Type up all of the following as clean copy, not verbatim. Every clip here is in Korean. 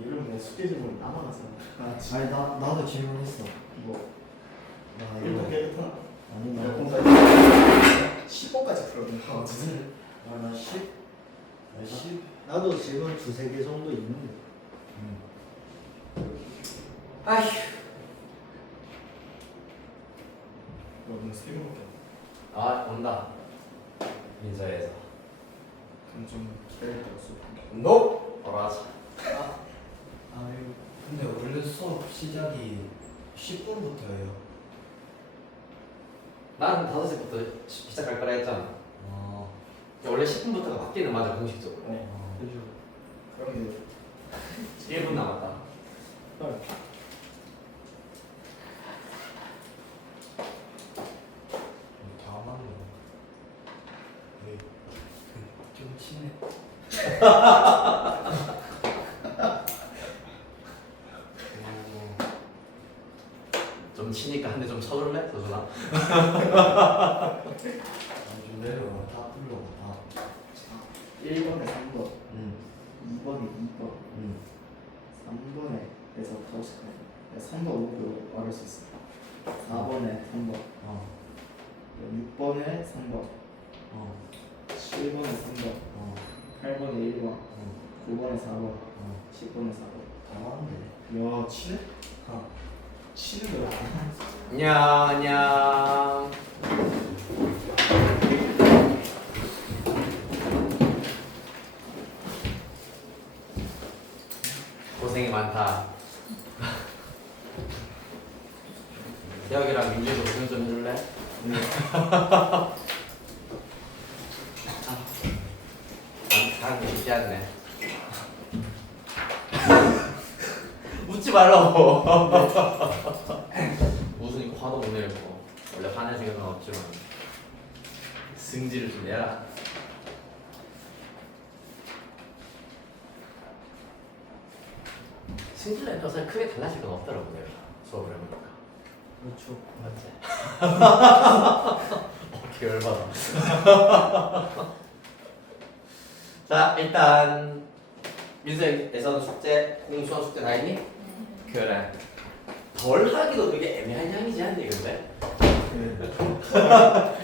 이런 내 숙제 질문 남아갔어. 아니 나도 질문했어. 뭐 나 일단 깨끗하나? 아니 몇 나 번까지? 10번까지 들었네. 아 진짜. 나 10? 나 10? 나도 질문 두세 개 정도 있는데. 아휴. 너무 세게 아 온다. 민서에서. 그럼 좀 기다릴 때가 수업. 노. 돌아가자. 아유 근데 원래 수업 시작이 10분부터예요. 나는 5시부터 시작할 거라 했잖아. 원래 10분부터가 바뀌는 맞아 공식적으로. 네. 그죠. 그럼 이제 1분 남았다. 헐. 다 맞네. 왜? 좀 치네. 좀 치니까 한 대 좀 쳐줄래? 서준아. 좀 내려와. 다 불러. 다. 1번에 3번, 응. 2번에 2번, 응. 3번에서 5시까지. 3번 5로 말할 수 있어. 4번에 3번, 어. 6번에 3번, 어. 7번에 3번, 어. 8번에 1번, 어. 9번에 4번, 어. 10번에 4번. 다 맞네. 야, 치네? 치는 거야. 냐냥. 고생이 많다. 대혁이랑 민주도 고생 좀 해줄래? 다른 게 쉽지 않네. 웃지 말라고. 웃으니까 화도 못 내고. 원래 화낼 생각은 없지만 승질을 좀 내라. 승질 내도 사실 크게 달라질 건 없더라고 내가 수업을 해보니까. 그렇죠. 맞지? 열받아. 자 일단 민서에서는 숙제 공수한 숙제 다 했니? 그래. 덜 하기도 되게 애매한 양이지 않니 근데?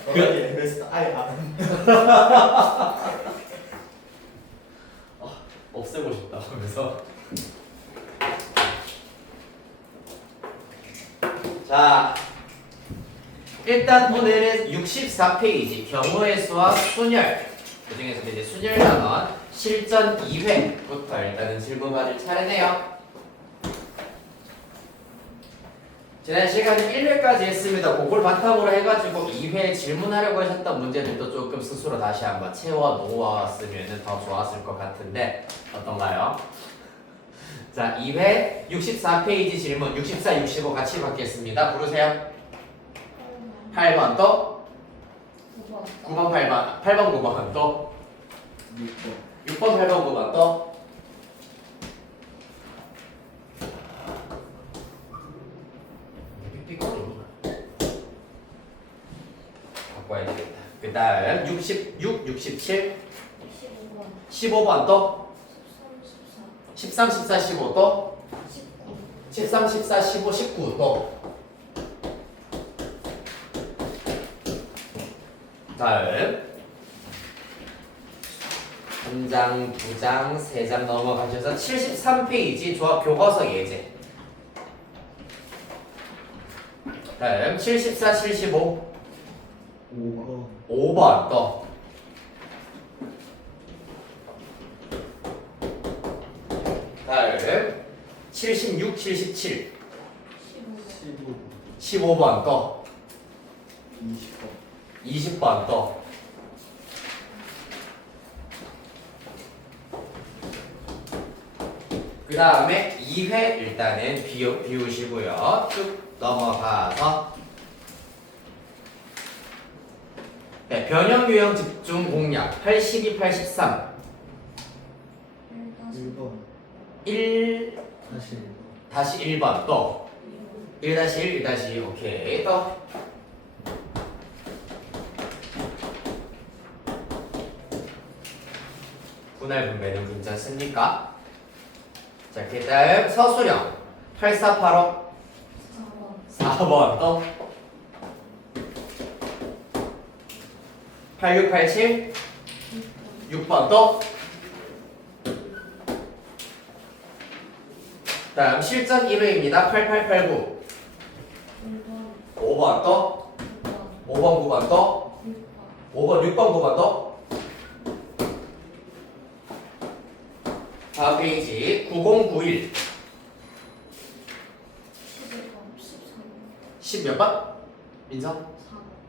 그게 베스트 아예 안. 없애고 싶다 하면서. 자 일단 오늘은 64페이지 경우의 수와 순열 그 중에서 이제 순열 단원 실전 2회부터 일단은 질문 받을 차례네요. 지난 시간에 1회까지 했습니다. 그걸 바탕으로 해가지고 2회 질문하려고 하셨던 문제들도 조금 스스로 다시 한번 채워 놓았으면 더 좋았을 것 같은데 어떤가요? 자 2회 64페이지 질문 64, 65 같이 받겠습니다. 부르세요. 8번 또 9번 8번 8번 9번 또 6번. 6번 8번 9번 또 삑삑거리니 바꿔야 되겠다. 그 다음 66, 67 15번 또 13, 14, 15 또 13, 14, 15, 19 또 다음 한 장, 두 장, 세 장 넘어가셔서 73페이지 조합 교과서 예제. 다음 74, 75 5번. 5번 또 다음 76, 77 15번. 15번 또 20번. 20번 또 그 다음에 2회 일단은 비우시고요. 쭉 넘어가서 네, 변형 유형 집중 공략 82, 83 1번 1 다시 1번. 다시 1번 또 1-1, 1-2 오케이 또 분할 분배는 괜찮습니까? 자, 그 다음 서술형 8485 4번 또 8687 6번 또 다음 실전 1회입니다. 8889 5번 또 5번 9번 또 5번 6번 9번 또 다음 페이지 9091 10 몇 번? 민서?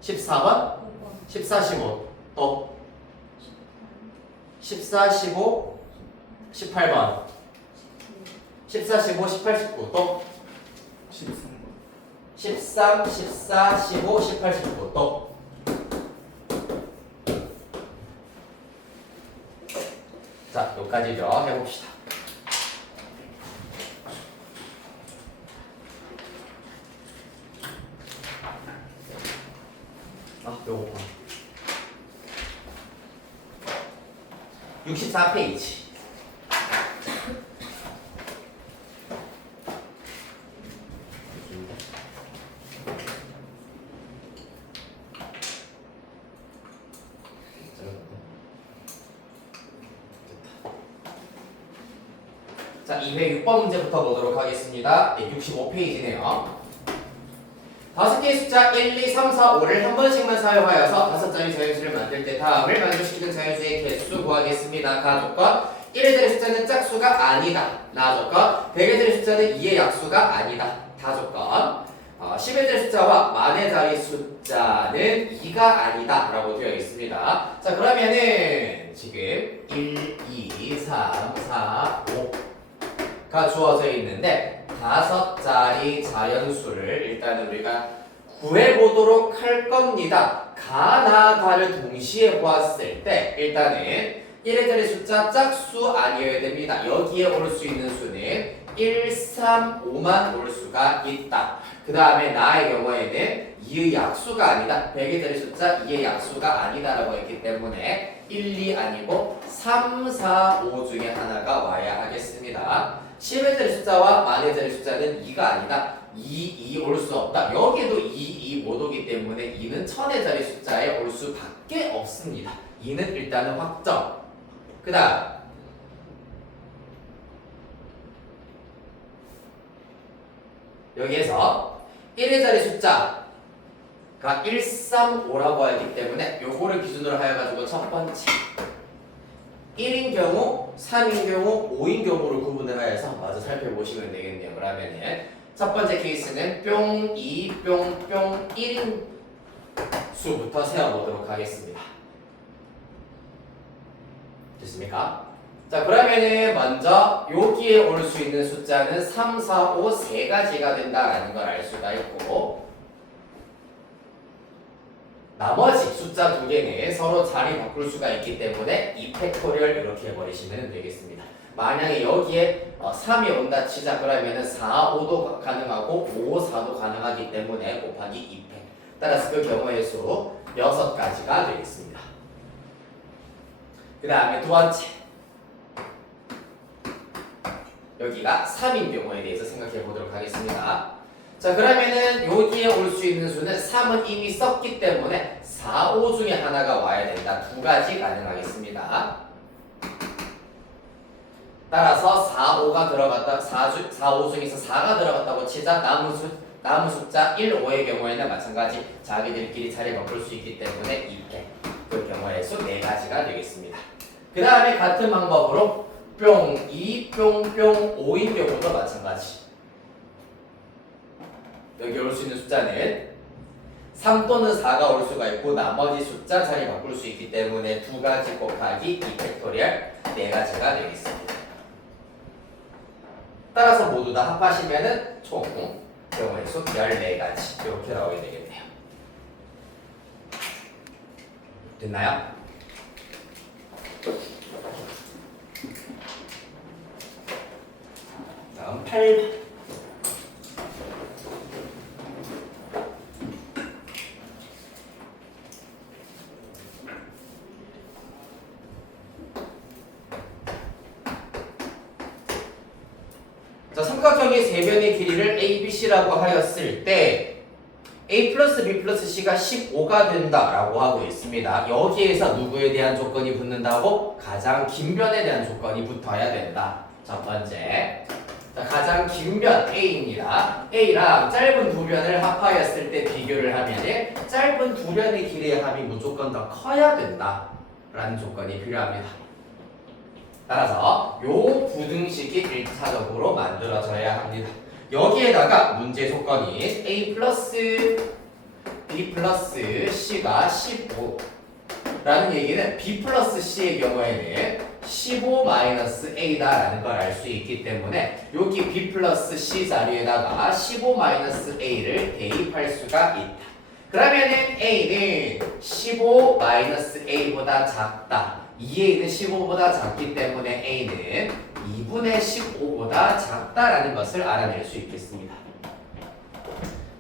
14번? 14, 15 또 14, 15 18번 14, 15, 18, 19 또 13번 13, 14, 15, 18, 19 또 자, 여기까지죠. 해봅시다. 요거 64페이지 자, 2회 6번 문제부터 보도록 하겠습니다. 65페이지네요. 5개의 숫자 1, 2, 3, 4, 5를 한 번씩만 사용하여서 5자리 자연수를 만들 때 다음을 만족시키는 자연수의 개수 구하겠습니다. 가족과 1의 자리 숫자는 짝수가 아니다. 나조건 100의 자리 숫자는 2의 약수가 아니다. 다조건 10의 자리 숫자와 만의 자리 숫자는 2가 아니다 라고 되어 있습니다. 자, 그러면은 지금 1, 2, 3, 4, 5가 주어져 있는데 5자리 자연수를 일단은 우리가 구해보도록 할 겁니다. 가나 다를 동시에 보았을 때 일단은 1의 자리 숫자 짝수 아니어야 됩니다. 여기에 올 수 있는 수는 1, 3, 5만 올 수가 있다. 그 다음에 나의 경우에는 2의 약수가 아니다. 100의 자리 숫자 2의 약수가 아니다라고 했기 때문에 1, 2 아니고 3, 4, 5 중에 하나가 와야 하겠습니다. 10의 자리 숫자와 만의 자리 숫자는 2가 아니다. 2 올 수 없다. 여기도 2 못 오기 때문에 2는 1000의 자리 숫자에 올 수밖에 없습니다. 2는 일단은 확정. 그 다음 여기에서 1의 자리 숫자가 1, 3, 5라고 하기 때문에 요거를 기준으로 하여가지고 첫 번째 1인 경우, 3인 경우, 5인 경우를 구분을 하여서 마저 살펴보시면 되겠네요. 그러면은 첫 번째 케이스는 뿅, 2, 뿅, 뿅, 1인 수부터 세어보도록 하겠습니다. 됐습니까? 자, 그러면은 먼저 여기에 올 수 있는 숫자는 3, 4, 5 세 가지가 된다라는 걸 알 수가 있고 나머지 숫자 두 개는 서로 자리 바꿀 수가 있기 때문에 2팩토리얼 이렇게 해버리시면 되겠습니다. 만약에 여기에 3이 온다 치자 그러면은 4, 5도 가능하고 5, 4도 가능하기 때문에 곱하기 2팩. 따라서 그 경우의 수 6가지가 되겠습니다. 그 다음에 두 번째 여기가 3인 경우에 대해서 생각해 보도록 하겠습니다. 자, 그러면은 여기에 올 수 있는 수는 3은 이미 썼기 때문에 4, 5 중에 하나가 와야 된다. 두 가지 가능하겠습니다. 따라서 4, 5가 들어갔다 4, 5 중에서 4가 들어갔다고 치자 남은 숫자 1, 5의 경우에는 마찬가지 자기들끼리 자리 바꿀 수 있기 때문에 2팩. 그 경우의 수 4가지가 되겠습니다. 그 다음에 같은 방법으로 뿅, 2, 뿅, 뿅, 5인 경우도 마찬가지. 여기 올 수 있는 숫자는 3 또는 4가 올 수가 있고 나머지 숫자 자리 바꿀 수 있기 때문에 2가지 곱하기 2팩토리얼 4가지가 되겠습니다. 따라서 모두 다 합하시면은 총 경우의 수 14가지 이렇게 나오게 되겠네요. 됐나요? 다음 8번. 자, 삼각형의 세 변의 길이를 ABC라고 하였을 때 A 플러스 B 플러스 C가 15가 된다라고 하고 있습니다. 여기에서 누구에 대한 조건이 붙는다고? 가장 긴 변에 대한 조건이 붙어야 된다. 첫 번째. 자, 가장 긴 변 A입니다. A랑 짧은 두 변을 합하였을 때 비교를 하면 짧은 두 변의 길이의 합이 무조건 더 커야 된다 라는 조건이 필요합니다. 따라서 요 부등식이 1차적으로 만들어져야 합니다. 여기에다가 문제 조건이 A 플러스 B 플러스 C가 15 라는 얘기는 B 플러스 C의 경우에는 15 마이너스 A다 라는 걸 알 수 있기 때문에 여기 B 플러스 C 자리에다가 15 마이너스 A를 대입할 수가 있다. 그러면은 A는 15 마이너스 A보다 작다. 2A는 15보다 작기 때문에 A는 2분의 15보다 작다라는 것을 알아낼 수 있겠습니다.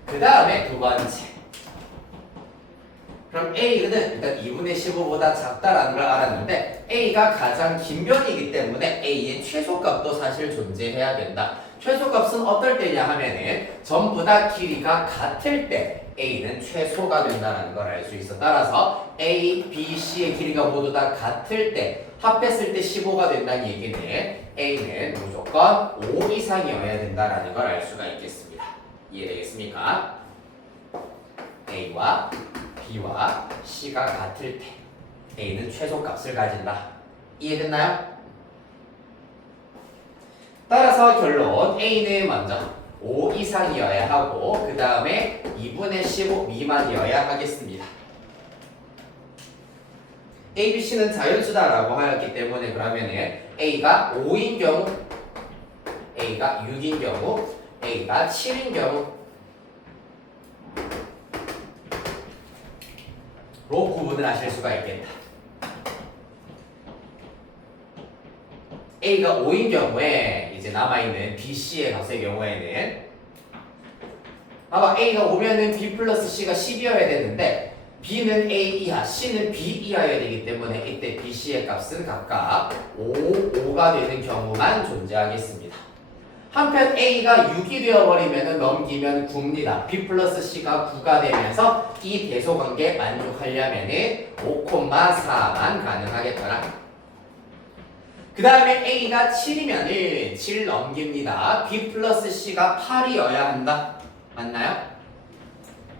그 다음에 두 번째. 그럼 A는 일단 2분의 15보다 작다라는 걸 알았는데 A가 가장 긴 변이기 때문에 A의 최소값도 사실 존재해야 된다. 최소값은 어떨 때냐 하면은 전부 다 길이가 같을 때 A는 최소가 된다는 걸 알 수 있어. 따라서 A, B, C의 길이가 모두 다 같을 때 합했을 때 15가 된다는 얘기는 A는 무조건 5 이상이어야 된다는 걸 알 수가 있겠습니다. 이해되겠습니까? A와 B와 C가 같을 때 A는 최소값을 가진다. 이해됐나요? 따라서 결론 A는 먼저 5 이상이어야 하고 그 다음에 2분의 15 미만이어야 하겠습니다. A, B, C는 자연수다라고 하였기 때문에 그러면은 A가 5인 경우, A가 6인 경우, A가 7인 경우 로 구분을 하실 수가 있겠다. A가 5인 경우에 이제 남아있는 B, C의 값의 경우에는 아마 A가 5면은 B 플러스 C가 10이어야 되는데 B는 A 이하, C는 B 이하여야 되기 때문에 이때 B, C의 값은 각각 5가 되는 경우만 존재하겠습니다. 한편 A가 6이 되어버리면 넘기면 9입니다. B 플러스 C가 9가 되면서 이 대소관계 만족하려면 5,4만 가능하겠더라. 그 다음에 A가 7이면 7 넘깁니다. B 플러스 C가 8이어야 한다. 맞나요?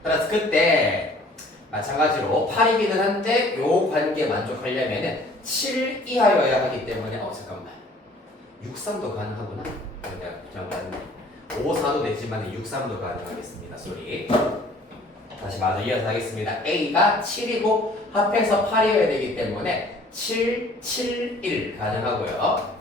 그래서 그때 마찬가지로 8이기는 한데 요 관계 만족하려면 7 이하여야 하기 때문에 잠깐만 6,3도 가능하구나. 그냥 맞네. 5, 4도 되지만 6, 3도 가능하겠습니다. 소리. 다시 마저 이어서 하겠습니다. A가 7이고 합해서 8이어야 되기 때문에 7, 7, 1 가능하고요.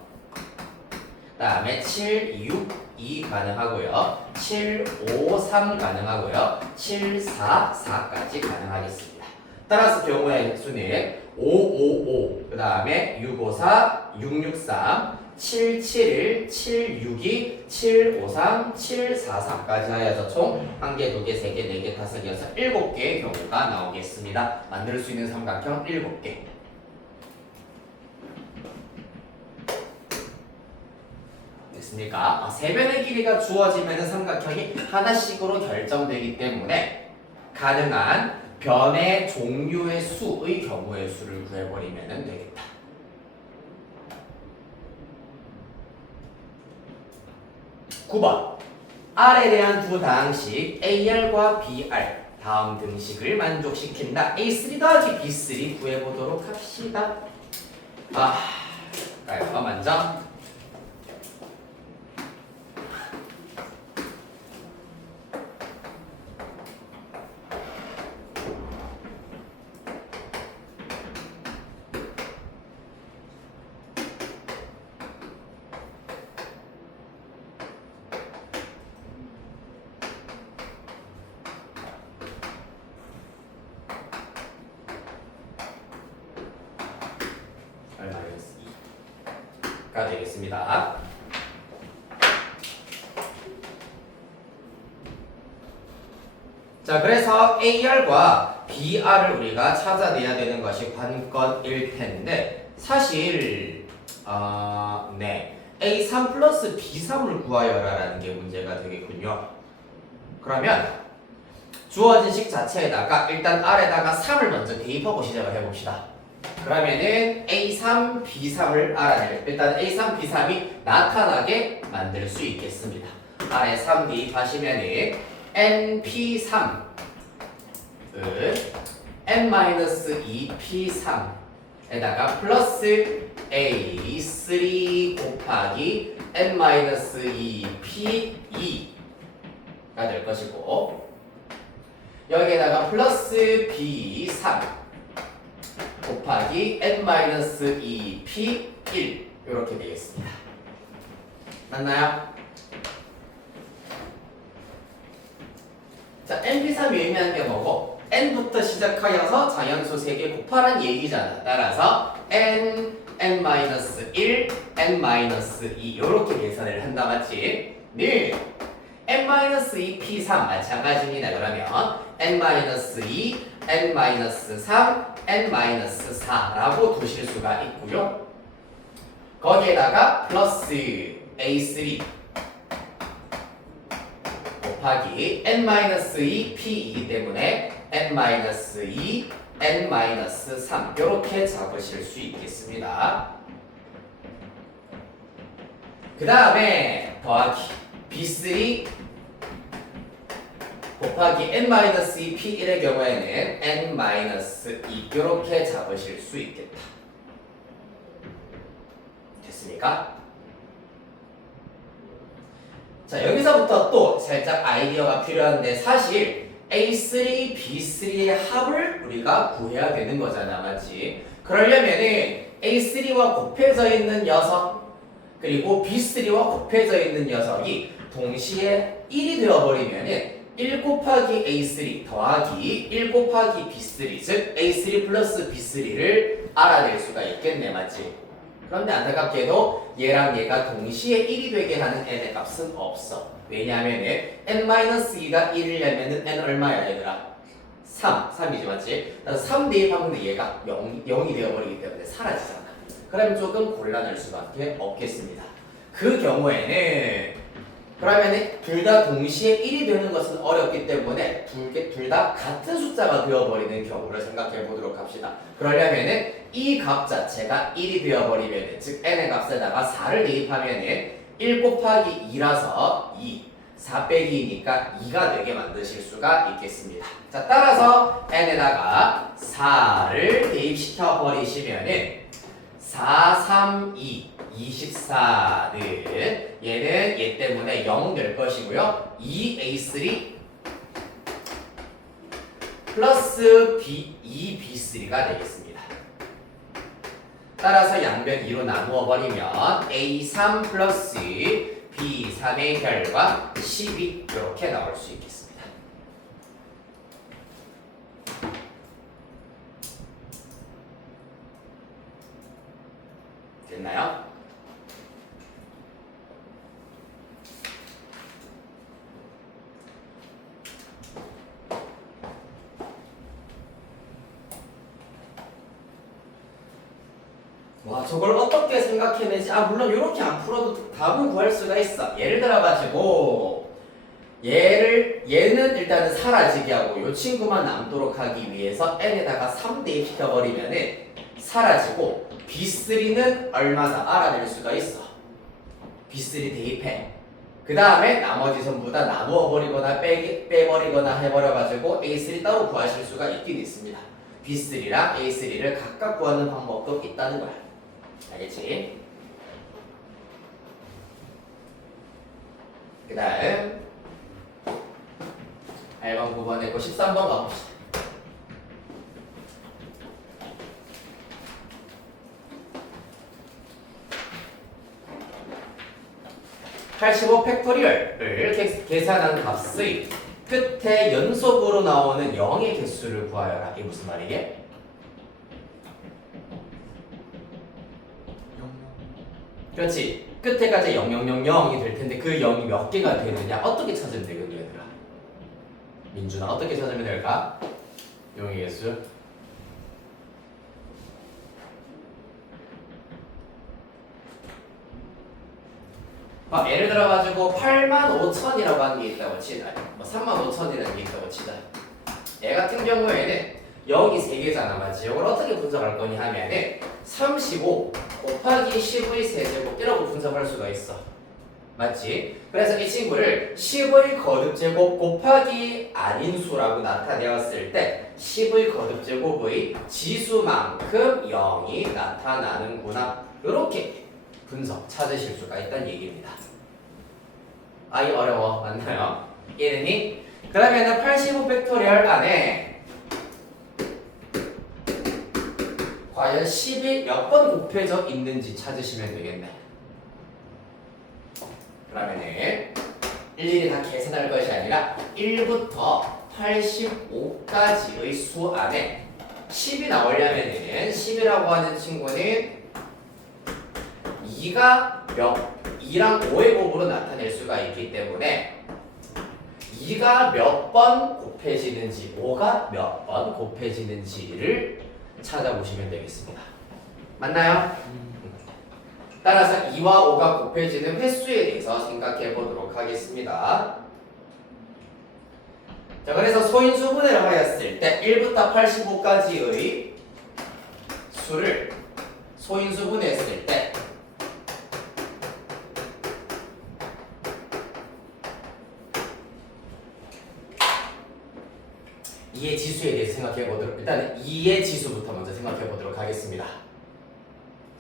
그 다음에 7, 6, 2 가능하고요. 7, 5, 3 가능하고요. 7, 4, 4까지 가능하겠습니다. 따라서 경우의 수는 5, 5, 5, 그 다음에 6, 5, 4, 6, 6, 3, 7, 7, 1, 7, 6, 2, 7, 5, 3, 7, 4, 3까지 하여서 총 1개, 2개, 3개, 4개, 5개, 6, 7개의 경우가 나오겠습니다. 만들 수 있는 삼각형 7개. 됐습니까? 세변의 길이가 주어지면 삼각형이 하나씩으로 결정되기 때문에 가능한 변의 종류의 수의 경우의 수를 구해버리면 되겠다. (9번) R에 대한 두 다항식 AR과 BR 다음 등식을 만족시킨다. A3 더하기 B3 구해보도록 합시다. 먼저 가 되겠습니다. 자, 그래서 AR과 BR을 우리가 찾아내야 되는 것이 관건일 텐데 사실 A3 플러스 B3을 구하여라 라는 게 문제가 되겠군요. 그러면 주어진 식 자체에다가 일단 R에다가 3을 먼저 대입하고 시작을 해봅시다. 그러면은 A3, B3을 알아낼 일단 A3, B3이 나타나게 만들 수 있겠습니다. R에 3 대입하시면은 NP3을 N-2P3에다가 플러스 A3 곱하기 N-2P2가 될 것이고 여기에다가 플러스 B3 곱하기 N-2P1 이렇게 되겠습니다. 맞나요? 자, NP3이 의미하는 게 뭐고? N부터 시작하여서 자연수 3개 곱하란 얘기잖아. 따라서 N, N-1, N-2 이렇게 계산을 한다 맞지? 네. N-2P3 마찬가지입니다. 그러면 N-2, N-3, N-4라고 두실 수가 있고요. 거기에다가 플러스 A3 곱하기 N-2 P이기 때문에 N-2, N-3 이렇게 잡으실 수 있겠습니다. 그 다음에 더하기 B3 곱하기 N-2 P1의 경우에는 N-2 이렇게 잡으실 수 있겠다. 됐습니까? 자, 여기서부터 또 살짝 아이디어가 필요한데 사실 A3, B3의 합을 우리가 구해야 되는 거잖아, 맞지? 그러려면은 A3와 곱해져 있는 녀석 그리고 B3와 곱해져 있는 녀석이 동시에 1이 되어버리면은 1 곱하기 A3 더하기 1 곱하기 B3 즉 A3 플러스 B3를 알아낼 수가 있겠네, 맞지? 그런데 안타깝게도 얘랑 얘가 동시에 1이 되게 하는 n의 값은 없어. 왜냐하면 n-2가 1이려면 n 얼마야 얘들아? 3이지 맞지? 그래서 3 대입하면 얘가 0이 되어버리기 때문에 사라지잖아. 그러면 조금 곤란할 수밖에 없겠습니다. 그 경우에는 그러면 둘 다 동시에 1이 되는 것은 어렵기 때문에 둘 다 같은 숫자가 되어버리는 경우를 생각해 보도록 합시다. 그러려면 이 값 자체가 1이 되어버리면 즉 n의 값에다가 4를 대입하면 1 곱하기 2라서 2 4 빼기 2니까 2가 되게 만드실 수가 있겠습니다. 자, 따라서 n에다가 4를 대입시켜 버리시면은 4, 3, 2, 24는 얘는 얘 때문에 0 될 것이고요. 2A3 플러스 2B3가 되겠습니다. 따라서 양변 2로 나누어 버리면 A3 플러스 B3의 결과 12 이렇게 나올 수 있겠습니다. 됐나요? 와, 저걸 어떻게 생각해내지? 물론 이렇게 안 풀어도 답은 구할 수가 있어. 예를 들어가지고 얘는 일단은 사라지게 하고 이 친구만 남도록 하기 위해서 n에다가 3 대입시켜버리면은 사라지고 B3는 얼마다 알아낼 수가 있어. B3 대입해. 그 다음에 나머지 전부 다 나누어버리거나 빼버리거나 해버려가지고 A3 따로 구하실 수가 있긴 있습니다. B3랑 A3를 각각 구하는 방법도 있다는 거야. 알겠지? 그 다음 8번, 9번 했고 13번 가봅시다. (85) 팩토리얼을 계산한 값의 끝에 연속으로 나오는 0의 개수를 구하여라. 이게 무슨 말이게? 그렇지. 끝에까지 0000이 될 텐데 그 0이 몇 개가 되느냐? 어떻게 찾으면 되겠냐, 얘들아? 민준아, 어떻게 찾으면 될까? 0의 개수. 예를 들어가지고 85,000이라고 하는 게 있다고 치자. 뭐 35,000이라는 게 있다고 치자. 얘 같은 경우에는 여기 3개잖아, 맞지? 이걸 어떻게 분석할 거냐 하면은 35 곱하기 10의 세제곱 이라고 분석할 수가 있어. 맞지? 그래서 이 친구를 10의 거듭제곱 곱하기 아닌 수라고 나타내었을 때 10의 거듭제곱의 지수만큼 0이 나타나는구나. 이렇게 분석 찾으실 수가 있다는 얘기입니다. 아이 어려워. 맞나요? 이해되니? 그러면은 85팩토리얼 안에 과연 10이 몇 번 곱해져 있는지 찾으시면 되겠네. 그러면은 일일이 다 계산할 것이 아니라 1부터 85까지의 수 안에 10이 나오려면은 10이라고 하는 친구는 2가 2랑 5의 곱으로 나타낼 수가 있기 때문에 2가 몇 번 곱해지는지 5가 몇 번 곱해지는지를 찾아보시면 되겠습니다. 맞나요? 따라서 2와 5가 곱해지는 횟수에 대해서 생각해 보도록 하겠습니다. 자, 그래서 소인수분해를 하였을 때 1부터 85까지의 수를 소인수분해했을 때 이의 지수에 대해서 생각해 보도록, 일단 2의 지수부터 먼저 생각해 보도록 하겠습니다.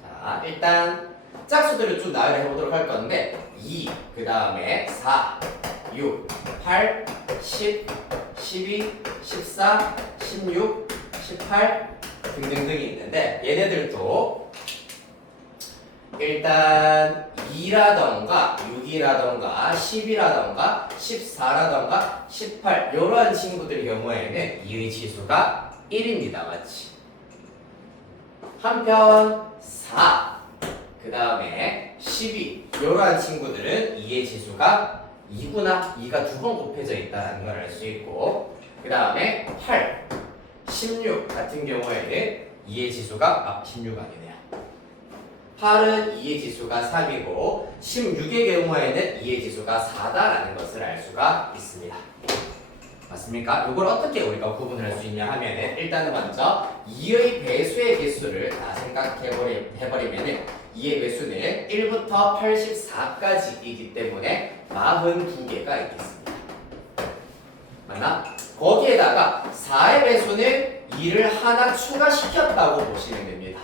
자, 일단 짝수들을 쭉 나열해 보도록 할 건데 2, 그 다음에 4, 6, 8, 10, 12, 14, 16, 18 등등등이 있는데 얘네들도 일단 2라던가 6이라던가 10이라던가 14라던가 18 이러한 친구들의 경우에는 2의 지수가 1입니다. 맞지? 한편 4, 그 다음에 12 이러한 친구들은 2의 지수가 2구나. 2가 2번 곱해져 있다는 걸 알 수 있고, 그 다음에 8, 16 같은 경우에는 2의 지수가 16 아니네요. 8은 2의 지수가 3이고 16의 경우에는 2의 지수가 4다라는 것을 알 수가 있습니다. 맞습니까? 이걸 어떻게 우리가 구분을 할 수 있냐 하면은 일단은 먼저 2의 배수의 개수를 다 생각해버리면은 2의 배수는 1부터 84까지이기 때문에 42개가 있겠습니다. 맞나? 거기에다가 4의 배수는 2를 하나 추가시켰다고 보시면 됩니다.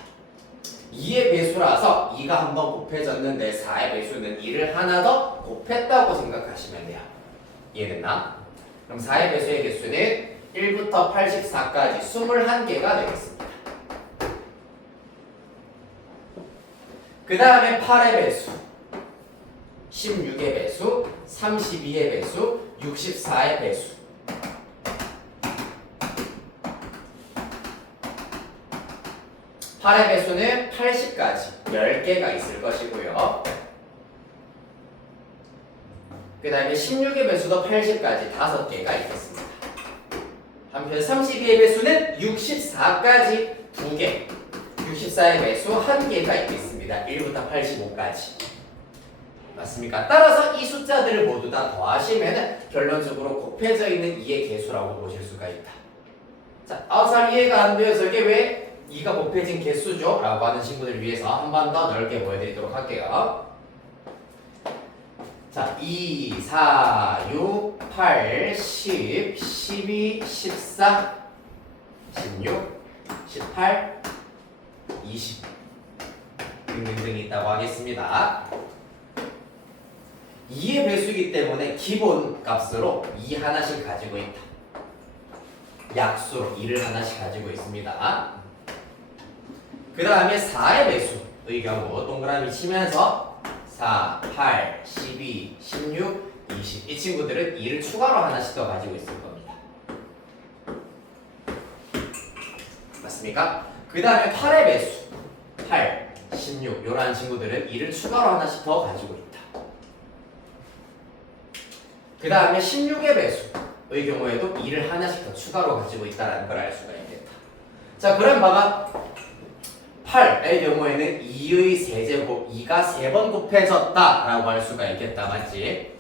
2의 배수라서 2가 한 번 곱해졌는데 4의 배수는 2를 하나 더 곱했다고 생각하시면 돼요. 이해됐나? 그럼 4의 배수의 개수는 1부터 84까지 21개가 되겠습니다. 그 다음에 8의 배수, 16의 배수, 32의 배수, 64의 배수. 8의 배수는 80까지 10개가 있을 것이고요. 그 다음에 16의 배수도 80까지 5개가 있겠습니다. 한편 32의 배수는 64까지 2개, 64의 배수 1개가 있겠습니다. 1부터 85까지. 맞습니까? 따라서 이 숫자들을 모두 다 더하시면 결론적으로 곱해져 있는 2의 개수라고 보실 수가 있다. 자, 잘 이해가 안 되어서 이게 왜 2가 곱해진 개수죠? 라고 하는 친구들을 위해서 한 번 더 넓게 보여드리도록 할게요. 자, 2, 4, 6, 8, 10, 12, 14, 16, 18, 20 등등등이 있다고 하겠습니다. 2의 배수이기 때문에 기본 값으로 2 하나씩 가지고 있다. 약수로 2를 하나씩 가지고 있습니다. 그 다음에 4의 배수의 경우 동그라미 치면서 4, 8, 12, 16, 20 이 친구들은 2를 추가로 하나씩 더 가지고 있을 겁니다. 맞습니까? 그 다음에 8의 배수 8, 16 이러한 친구들은 2를 추가로 하나씩 더 가지고 있다. 그 다음에 16의 배수의 경우에도 2를 하나씩 더 추가로 가지고 있다는 걸 알 수가 있겠다. 자, 그럼 봐봐. 18의 경우에는 2의 세제곱 2가 3번 곱해졌다라고 할 수가 있겠다. 맞지?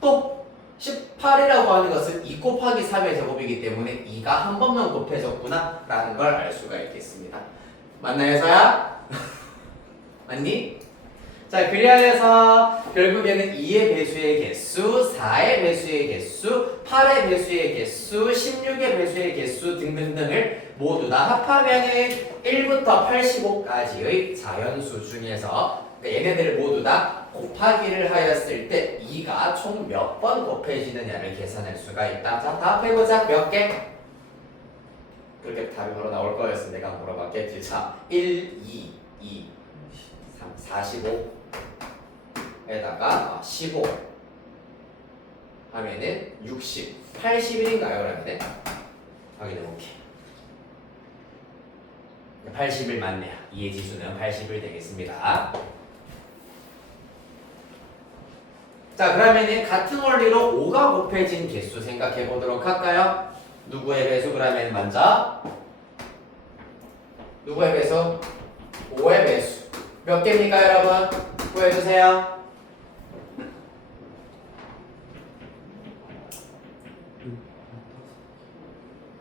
또 18이라고 하는 것은 2 곱하기 3의 제곱이기 때문에 2가 한 번만 곱해졌구나 라는 걸 알 수가 있겠습니다. 맞나요, 서야? 맞니? 자, 그리하여서 결국에는 2의 배수의 개수, 4의 배수의 개수, 8의 배수의 개수, 16의 배수의 개수 등등등을 모두 다 합하면은 1부터 85까지의 자연수 중에서 얘네들을 모두 다 곱하기를 하였을 때 2가 총 몇 번 곱해지느냐를 계산할 수가 있다. 자, 다 합해보자. 몇 개? 그렇게 답이 바로 나올 거였으면 내가 물어봤겠지. 자, 1, 2, 3, 45에다가 15 하면은 60, 81인가요? 그러면은 확인해볼게. 81 맞네요. 2의 지수는 81 되겠습니다. 자, 그러면은 같은 원리로 5가 곱해진 개수 생각해 보도록 할까요? 누구의 배수? 그러면 먼저 누구의 배수? 5의 배수. 몇 개입니까, 여러분? 구해주세요.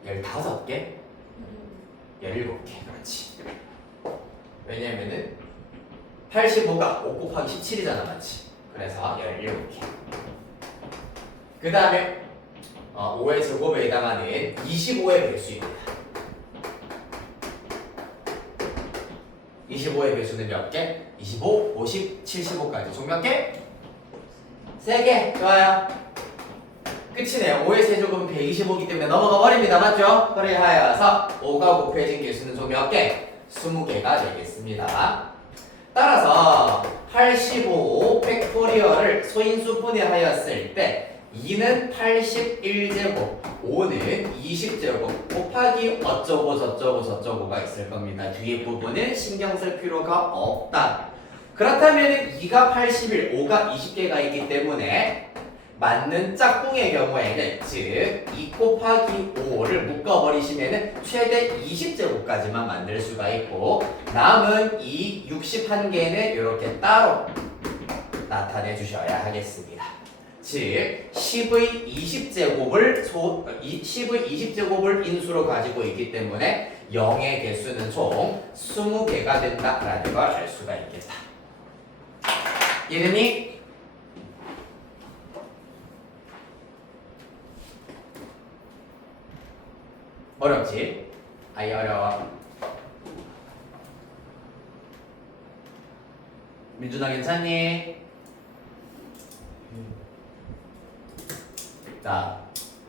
15개? 17개. 그렇지. 왜냐면은 85가 5 곱하기 17이잖아, 맞지? 그래서 17개. 그 다음에 5의 제곱에 해당하는 25의 배수입니다. 25의 배수는 몇 개? 25, 50, 75까지 총 몇 개? 3개. 좋아요. 끝이네요. 5의 세제곱은 125이기 때문에 넘어가 버립니다. 맞죠? 그리하여서 5가 곱해진 개수는 총 몇 개? 20개가 되겠습니다. 따라서 85 팩토리얼을 소인수분해 하였을 때 2는 81제곱, 5는 20제곱 곱하기 어쩌고 저쩌고 저쩌고가 있을 겁니다. 뒤에 부분은 신경 쓸 필요가 없다. 그렇다면 2가 81, 5가 20개가 있기 때문에 맞는 짝꿍의 경우에는 즉 2 곱하기 5를 묶어버리시면 최대 20제곱까지만 만들 수가 있고 남은 이 61개는 이렇게 따로 나타내 주셔야 하겠습니다. 즉 10의 20제곱을 10의 20제곱을 인수로 가지고 있기 때문에 0의 개수는 총 20개가 된다라는 걸 알 수가 있겠다. 이해됐니? 어렵지? 아이 어려워. 민준아 괜찮니? 자,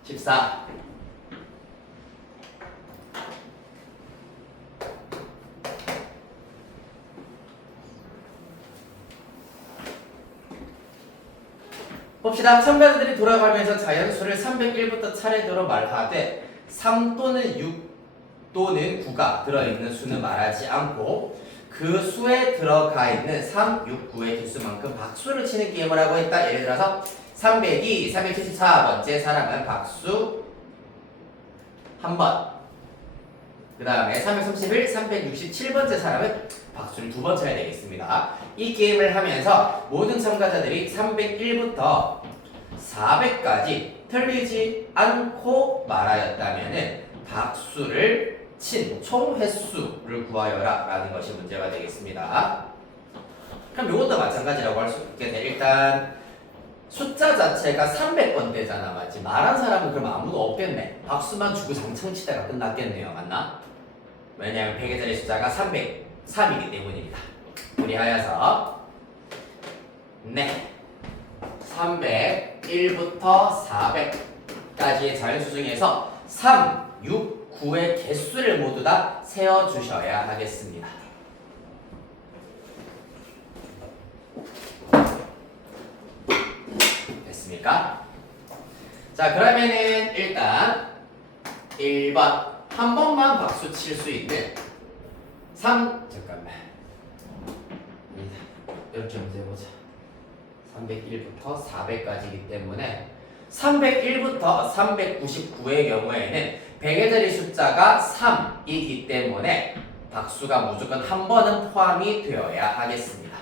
14. 봅시다. 참가자들이 돌아가면서 자연수를 301부터 차례대로 말하되 3 또는 6 또는 9가 들어있는 수는 말하지 않고 그 수에 들어가 있는 3, 6, 9의 개수만큼 박수를 치는 게임을 하고 있다. 예를 들어서 302, 374번째 사람은 박수 1번. 그 다음에 331, 367번째 사람은 박수를 2번 쳐야 되겠습니다. 이 게임을 하면서 모든 참가자들이 301부터 400까지 틀리지 않고 말하였다면 박수를 친 총 횟수를 구하여라 라는 것이 문제가 되겠습니다. 그럼 이것도 마찬가지라고 할 수 있겠네. 일단 숫자 자체가 300번대잖아, 맞지? 말한 사람은 그럼 아무도 없겠네. 박수만 주고 장창치다가 끝났겠네요, 맞나? 왜냐하면 100의 자리 숫자가 303이기 때문입니다. 그리하여서 네 301부터 400까지의 자연수 중에서 3, 6, 9의 개수를 모두 다 세어주셔야 하겠습니다. 됐습니까? 자, 그러면은 일단 1번 한 번만 박수 칠 수 있는 잠깐만 이렇게 문제 해보자. 301부터 400까지이기 때문에 301부터 399의 경우에는 100의 자리 숫자가 3이기 때문에 박수가 무조건 한 번은 포함이 되어야 하겠습니다.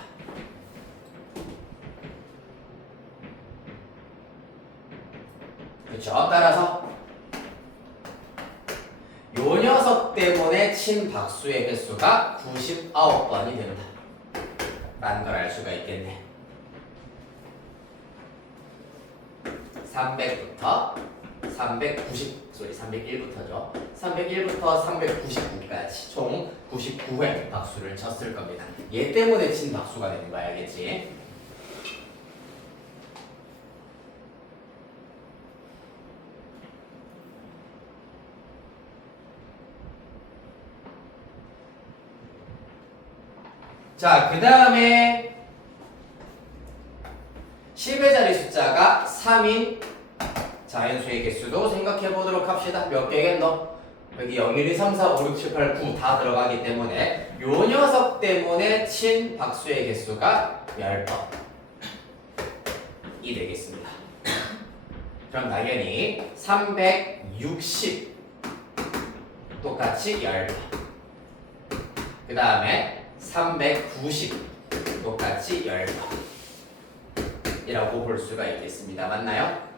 그렇죠? 따라서 요 녀석 때문에 친 박수의 횟수가 99번이 됩니다. 라는 걸 알 수가 있겠네. 300부터 301부터죠. 301부터 399까지 총 99회 박수를 쳤을 겁니다. 얘 때문에 친 박수가 되는 거 알겠지? 자, 그 다음에 10의 자리 숫자가 3인 자연수의 개수도 생각해 보도록 합시다. 몇 개겠노? 여기 0, 1, 2, 3, 4, 5, 6, 7, 8, 9 다 들어가기 때문에 요 녀석 때문에 친 박수의 개수가 10번이 되겠습니다. 그럼 당연히 360 똑같이 10번. 그 다음에 390 똑같이 10번 이라고 볼 수가 있겠습니다. 맞나요?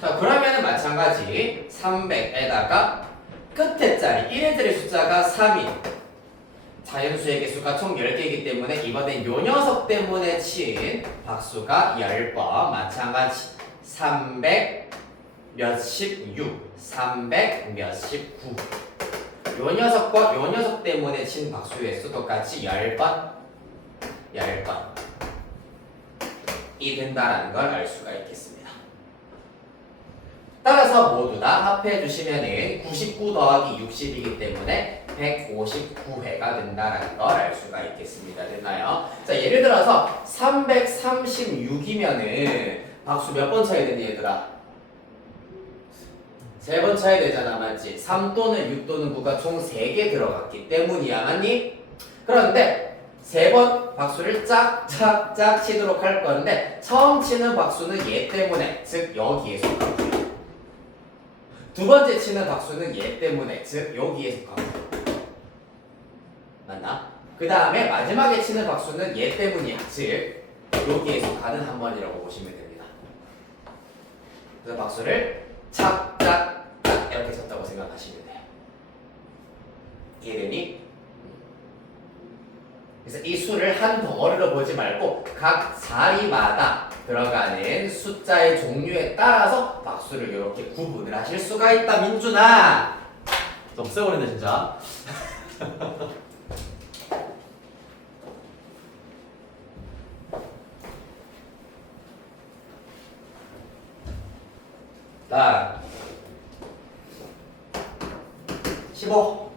자, 그러면은 마찬가지 300에다가 끝에 자리 1의 자리 숫자가 3인 자연수의 개수가 총 10개이기 때문에 이번엔 요 녀석 때문에 친 박수가 10번 마찬가지 300 몇십 6, 300 몇십 9. 요 녀석과 요 녀석 때문에 친 박수의 수 똑같이 10번이 된다라는 걸 알 수가 있겠습니다. 따라서 모두 다 합해 주시면은 99 더하기 60이기 때문에 159회가 된다라는 걸 알 수가 있겠습니다. 됐나요? 자, 예를 들어서 336이면은 박수 몇 번 차이 되니 얘들아? 3번 차이 되잖아, 맞지? 3 또는 6 또는 9가 총 3개 들어갔기 때문이야, 맞니? 그런데 3번 박수를 짝짝짝 치도록 할 건데 처음 치는 박수는 얘 때문에, 즉 여기에 속하고요. 두 번째 치는 박수는 얘 때문에, 즉 여기에 속하고요. 맞나? 그 다음에 마지막에 치는 박수는 얘 때문이야, 즉 여기에 속하는 한 번이라고 보시면 됩니다. 그래서 박수를 착짝 이렇게 쳤다고 생각하시면 돼요. 이해되니? 그래서 이 수를 한 덩어리로 보지 말고 각 자리마다 들어가는 숫자의 종류에 따라서 박수를 이렇게 구분을 하실 수가 있다. 민준아! 좀 세버리네 진짜. 자, 15.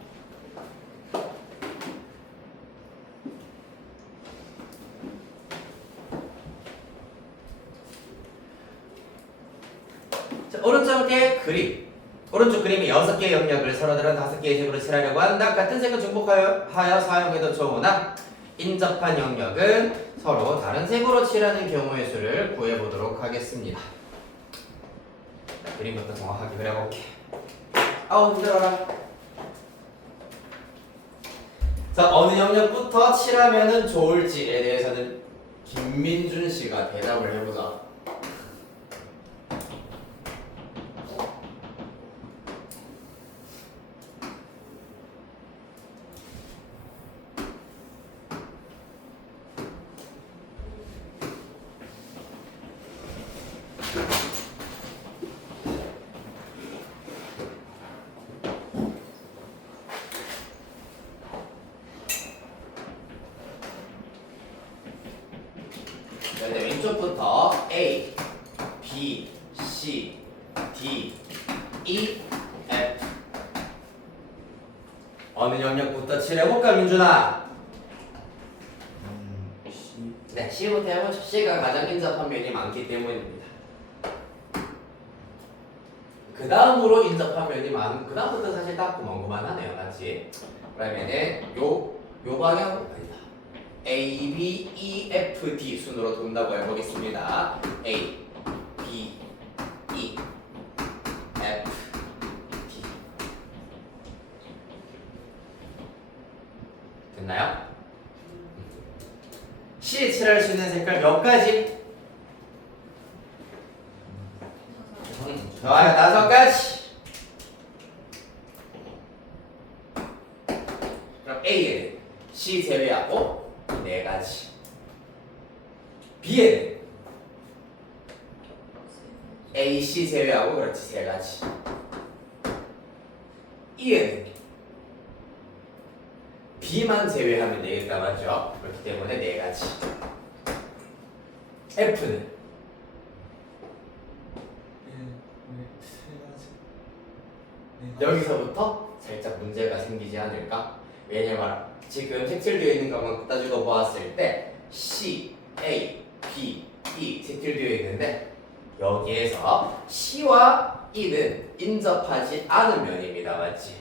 자, 오른쪽에 그림. 오른쪽 그림이 6개의 영역을 서로들은 5개의 색으로 칠하려고 한다. 같은 색을 중복하여 사용해도 좋으나 인접한 영역은 서로 다른 색으로 칠하는 경우의 수를 구해보도록 하겠습니다. 자, 그림부터 정확하게 그려볼게. 아우 힘들어라. 자, 어느 영역부터 칠하면 좋을지에 대해서는 김민준 씨가 대답을 해보자. 근데 왼쪽부터 A, B, C, D, E, F 어느 영역부터 칠해볼까 민준아? C. 네, C부터 해보죠. C가 가장 인접한 면이 많기 때문입니다. 그 다음으로 인접한 면이 많은, 그 다음부터 사실 딱 구멍구만하네요, 맞지? 그러면은 요 방향 아니다. A, B, E, F, D 순으로 돈다고 해보겠습니다. A, B, E, F, D. 됐나요? C에 칠할 수 있는 색깔 몇 가지? 좋아요. 5가지. 그럼 A에는 C 제외하고 4가지. B에는 A, C 제외하고 그렇지 3가지. E에는 B만 제외하면 되겠다 맞죠? 그렇기 때문에 4가지. F는 여기서부터 살짝 문제가 생기지 않을까? 왜냐면 지금 색칠되어 있는 것만 따지고 보았을 때 C, A, B, E 색칠되어 있는데 여기에서 C와 E는 인접하지 않은 면입니다. 맞지?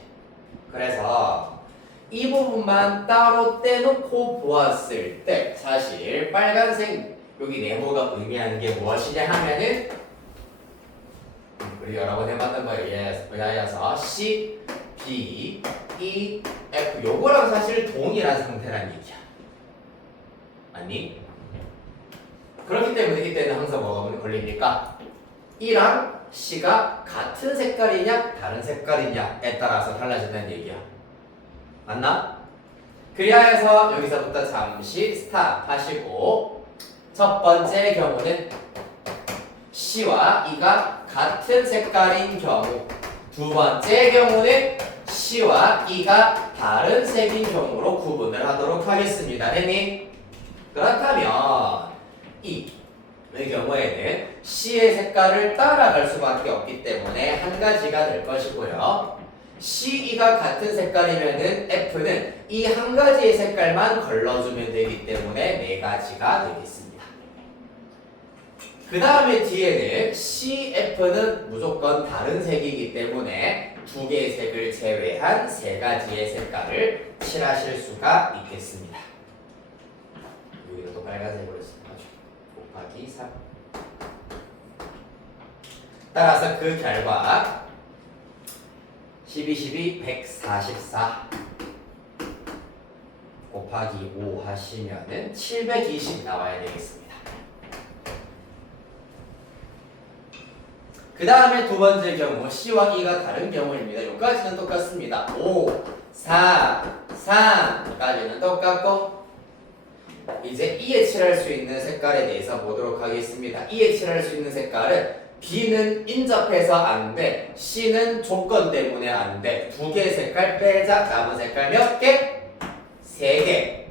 그래서 이 부분만 따로 떼놓고 보았을 때 사실 빨간색 여기 네모가 의미하는 게 무엇이냐 하면은 우리 여러 번 해봤던 거에 의하여서 C, B, E, F 요거랑 사실 동일한 상태란 얘기야. 아니? 그렇기 때문에 이때는 항상 뭐가 걸립니까? E랑 C가 같은 색깔이냐 다른 색깔이냐에 따라서 달라진다는 얘기야. 맞나? 그리하여서 여기서부터 잠시 스탑 하시고 첫 번째 경우는 C와 E가 같은 색깔인 경우, 두 번째 경우는 C와 E가 다른 색인 경우로 구분을 하도록 하겠습니다. 됐니? 그렇다면 E의 경우에는 C의 색깔을 따라갈 수밖에 없기 때문에 한 가지가 될 것이고요. C, E가 같은 색깔이면은 F는 이 한 가지의 색깔만 걸러주면 되기 때문에 4가지가 되겠습니다. 그 다음에 뒤에는 C, F는 무조건 다른 색이기 때문에 2개의 색을 제외한 3가지의 색깔을 칠하실 수가 있겠습니다. 여기도 또 빨간색으로 써가지고 곱하기 3. 따라서 그 결과 12, 12, 144 곱하기 5 하시면은 720 나와야 되겠습니다. 그 다음에 두 번째 경우 C와 E가 다른 경우입니다. 여기까지는 똑같습니다. 5, 4, 3까지는 똑같고 이제 E에 칠할 수 있는 색깔에 대해서 보도록 하겠습니다. E에 칠할 수 있는 색깔은 B는 인접해서 안 돼, C는 조건 때문에 안 돼. 2개의 색깔 빼자. 남은 색깔 몇 개? 3개.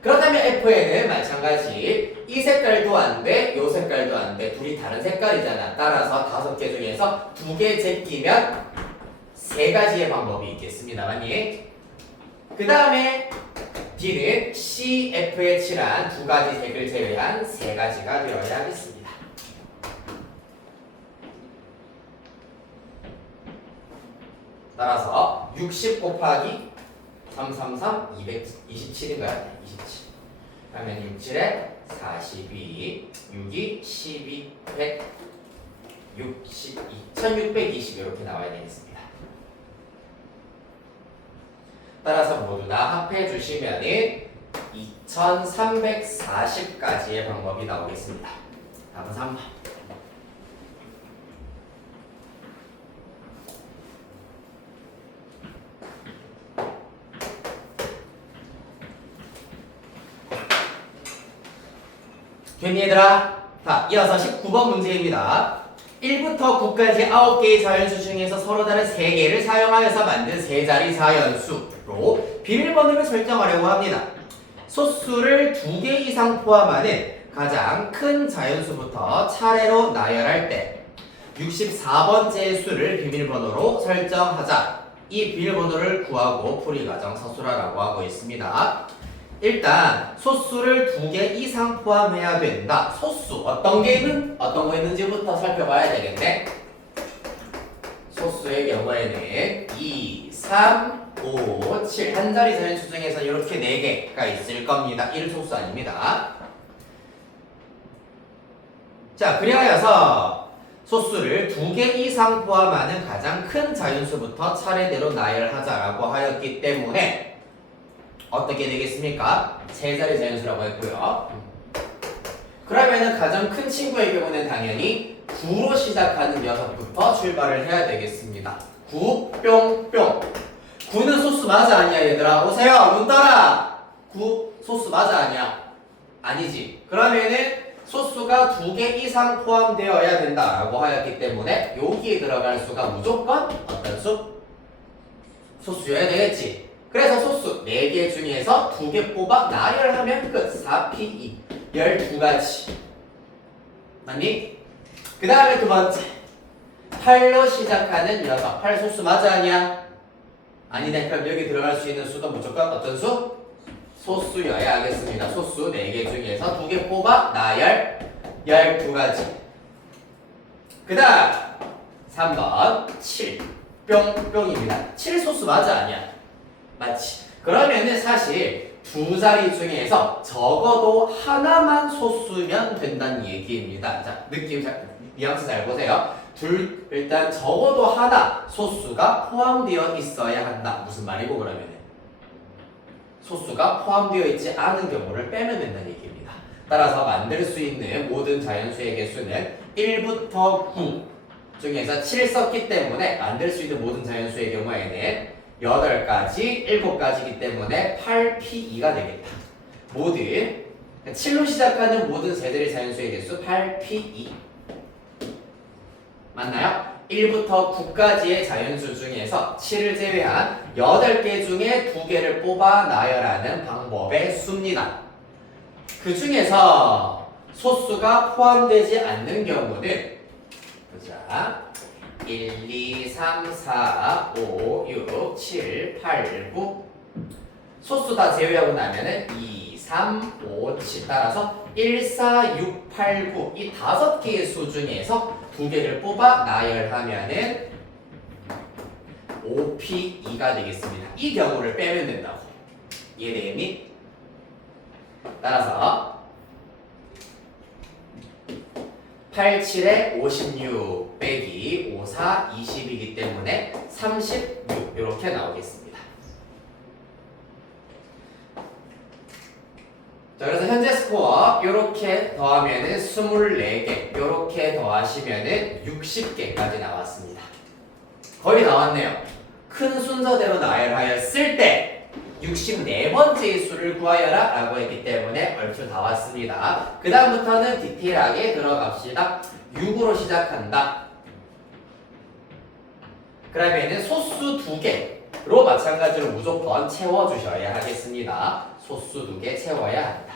그렇다면 F에는 마찬가지 이 색깔도 안 돼, 요 색깔도 안 돼. 둘이 다른 색깔이잖아. 따라서 5개 중에서 2개 제끼면 3가지의 방법이 있겠습니다. 맞니? 그 다음에 D는 C, F에 칠한 2가지 색을 제외한 3가지가 되어야 하겠습니다. 따라서 60 곱하기 333, 227인가요? 27. 그러면 67에 42, 6이 12, 100, 62, 1620 이렇게 나와야 되겠습니다. 따라서 모두 다 합해 주시면은 2340가지의 방법이 나오겠습니다. 답은 3번. 됐니 얘들아? 자, 이어서 19번 문제입니다. 1부터 9까지 9개의 자연수 중에서 서로 다른 3개를 사용하여서 만든 세 자리 자연수로 비밀번호를 설정하려고 합니다. 소수를 2개 이상 포함하는 가장 큰 자연수부터 차례로 나열할 때 64번째 수를 비밀번호로 설정하자. 이 비밀번호를 구하고 풀이 과정 서술하라고 하고 있습니다. 일단 소수를 2개 이상 포함해야 된다. 소수 어떤 게 있는지부터 살펴봐야 되겠네. 소수의 경우에는 2, 3, 5, 7. 한 자리 자연수 중에서 이렇게 4개가 있을 겁니다. 1소수 아닙니다. 자, 그리하여서 소수를 2개 이상 포함하는 가장 큰 자연수부터 차례대로 나열하자라고 하였기 때문에 어떻게 되겠습니까? 3자리 자연수라고 했고요. 그러면은 가장 큰 친구의 경우는 당연히 9로 시작하는 녀석부터 출발을 해야 되겠습니다. 9, 뿅, 뿅. 9는 소수 맞아 아니야 얘들아? 오세요 눈 떠라. 9 소수 맞아 아니야? 아니지. 그러면은 소수가 2개 이상 포함되어야 된다라고 하였기 때문에 여기에 들어갈 수가 무조건 어떤 수? 소수여야 되겠지. 그래서 소수 4개 중에서 2개 뽑아 나열하면 끝. 4P2 12가지 맞니? 그 다음에 두 번째 8로 시작하는 녀석. 8 소수 맞아 아니야? 아니네. 그럼 여기 들어갈 수 있는 수도 무조건 어떤 수? 소수여야 하겠습니다. 소수 4개 중에서 2개 뽑아 나열 12가지. 그 다음 3번 7 뿅뿅입니다. 7 소수 맞아 아니야? 맞지. 그러면은 사실 2자리 중에서 적어도 하나만 소수면 된다는 얘기입니다. 자, 느낌 잘, 뉘앙스 잘 보세요. 일단 적어도 하나 소수가 포함되어 있어야 한다. 무슨 말이고 그러면은? 소수가 포함되어 있지 않은 경우를 빼면 된다는 얘기입니다. 따라서 만들 수 있는 모든 자연수의 개수는 1부터 9 중에서 7 썼기 때문에 만들 수 있는 모든 자연수의 경우에는 8가지, 7가지이기 때문에 8P2가 되겠다. 모든 7로 시작하는 모든 세자리 자연수의 개수 8P2 맞나요? 1부터 9까지의 자연수 중에서 7을 제외한 8개 중에 2개를 뽑아 나열하는 방법의 수입니다. 그 중에서 소수가 포함되지 않는 경우는 보자. 1, 2, 3, 4, 5, 6, 7, 8, 9 소수 다 제외하고 나면은 2, 3, 5, 7 따라서 1, 4, 6, 8, 9 이 5개의 수 중에서 2개를 뽑아 나열하면은 5P2가 되겠습니다. 이 경우를 빼면 된다고. 이해되겠니? 따라서 8, 7에 56 빼기 5, 4, 20이기 때문에 36 이렇게 나오겠습니다. 자, 그래서 현재 스코어 이렇게 더하면은 24개, 이렇게 더하시면은 60개까지 나왔습니다. 거의 나왔네요. 큰 순서대로 나열하였을 때 64번째의 수를 구하여라 라고 했기 때문에 얼추 다 왔습니다. 그 다음부터는 디테일하게 들어갑시다. 6으로 시작한다. 그러면은 소수 2개로 마찬가지로 무조건 채워주셔야 하겠습니다. 소수 2개 채워야 한다.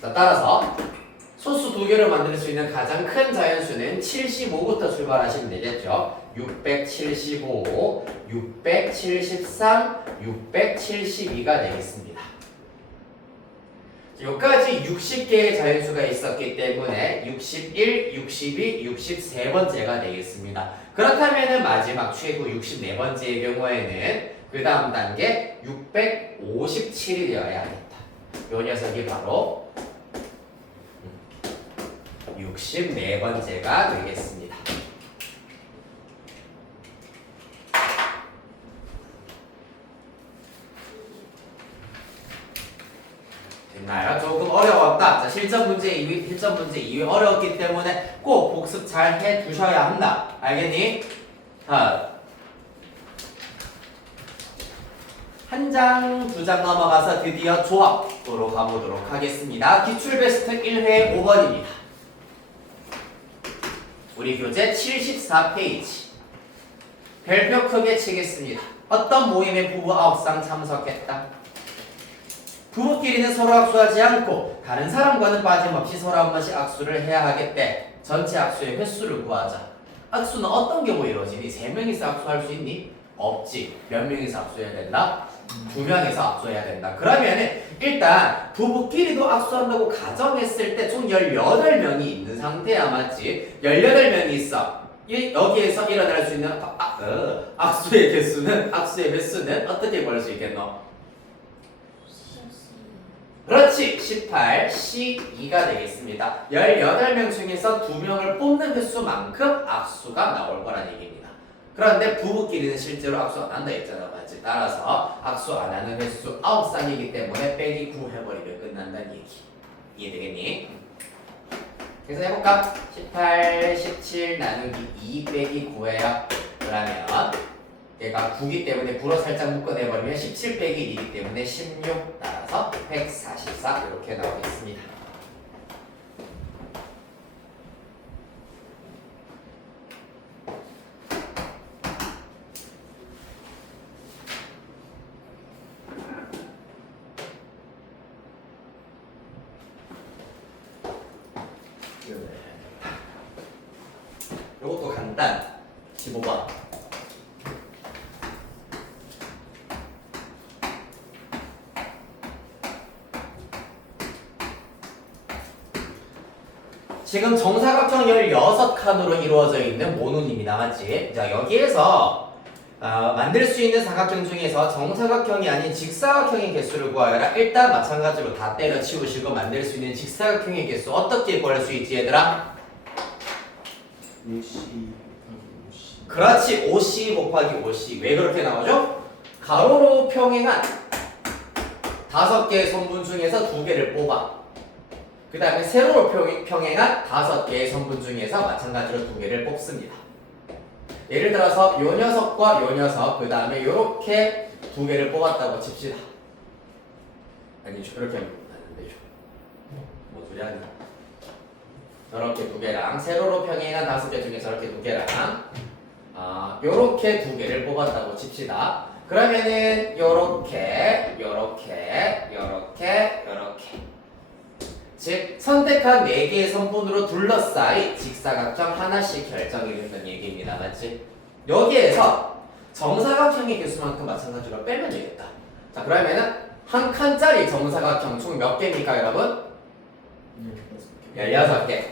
자, 따라서 소수 2개를 만들 수 있는 가장 큰 자연수는 75부터 출발하시면 되겠죠. 675, 673, 672가 되겠습니다. 여기까지 60개의 자연수가 있었기 때문에 61, 62, 63번째가 되겠습니다. 그렇다면 마지막 최고 64번째의 경우에는 그 다음 단계 657이 되어야 하겠다. 요 녀석이 바로 64번째가 되겠습니다. 됐나요? 조금 어려웠다. 자, 실전 문제 이외 어려웠기 때문에 꼭 복습 잘 해두셔야 한다. 알겠니? 한 장, 2장 넘어가서 드디어 조합으로 가보도록 하겠습니다. 기출 베스트 1회 5번입니다. 우리 교재 74페이지. 별표 크게 치겠습니다. 어떤 모임에 부부 9쌍 참석했다. 부부끼리는 서로 악수하지 않고 다른 사람과는 빠짐없이 서로 한 번씩 악수를 해야 하겠대. 전체 악수의 횟수를 구하자. 악수는 어떤 경우에 이루어지니? 3명이서 악수할 수 있니? 없지. 몇 명이서 악수해야 된다? 2명이서 악수해야 된다. 그러면은 일단 부부끼리도 악수한다고 가정했을 때 총 18명이 있는 상태야. 맞지? 18명이 있어. 여기에서 일어날 수 있는 악수의 개수는 악수의 횟수는 어떻게 구할 수 있겠노? 그렇지 18, C2가 되겠습니다. 18명 중에서 2명을 뽑는 횟수만큼 악수가 나올 거란 얘기입니다. 그런데 부부끼리는 실제로 악수 안 한다 했잖아 맞지? 따라서 악수 안 하는 횟수 9쌍이기 때문에 빼기 9 해버리면 끝난다는 얘기 이해되겠니? 그래서 해볼까? 18, 17 나누기 2 빼기 9예요. 그러면 얘가 9기 때문에 9로 살짝 묶어내버리면 17 빼기 2이기 때문에 16 따라서 144 이렇게 나오겠습니다. 요것도 간단 15번 지금 정사각형 16칸으로 이루어져 있는 모노입니다. 맞지? 자 여기에서 만들 수 있는 사각형 중에서 정사각형이 아닌 직사각형의 개수를 구하여라. 일단 마찬가지로 다 때려치우시고 만들 수 있는 직사각형의 개수 어떻게 구할 수 있지 얘들아? 5C 그렇지 5C 곱하기 5C 왜 그렇게 나오죠? 가로로 평행한 5개의 선분 중에서 2개를 뽑아 그 다음에 세로로 평행한 5개의 선분 중에서 마찬가지로 2개를 뽑습니다. 예를 들어서 요 녀석과 요 녀석 그 다음에 요렇게 2개를 뽑았다고 칩시다. 아니 저렇게 하면 안 되죠. 뭐 소리 하니? 저렇게 2개랑 세로로 평행한 5개 중에 저렇게 2개랑 요렇게 2개를 뽑았다고 칩시다. 그러면은 요렇게 즉 선택한 4개의 선분으로 둘러싸인 직사각형 하나씩 결정이 된다는 얘기입니다. 맞지? 여기에서 정사각형의 개수만큼 마찬가지로 빼면 되겠다. 자 그러면은 한 칸짜리 정사각형 총 몇 개입니까 여러분? 16개.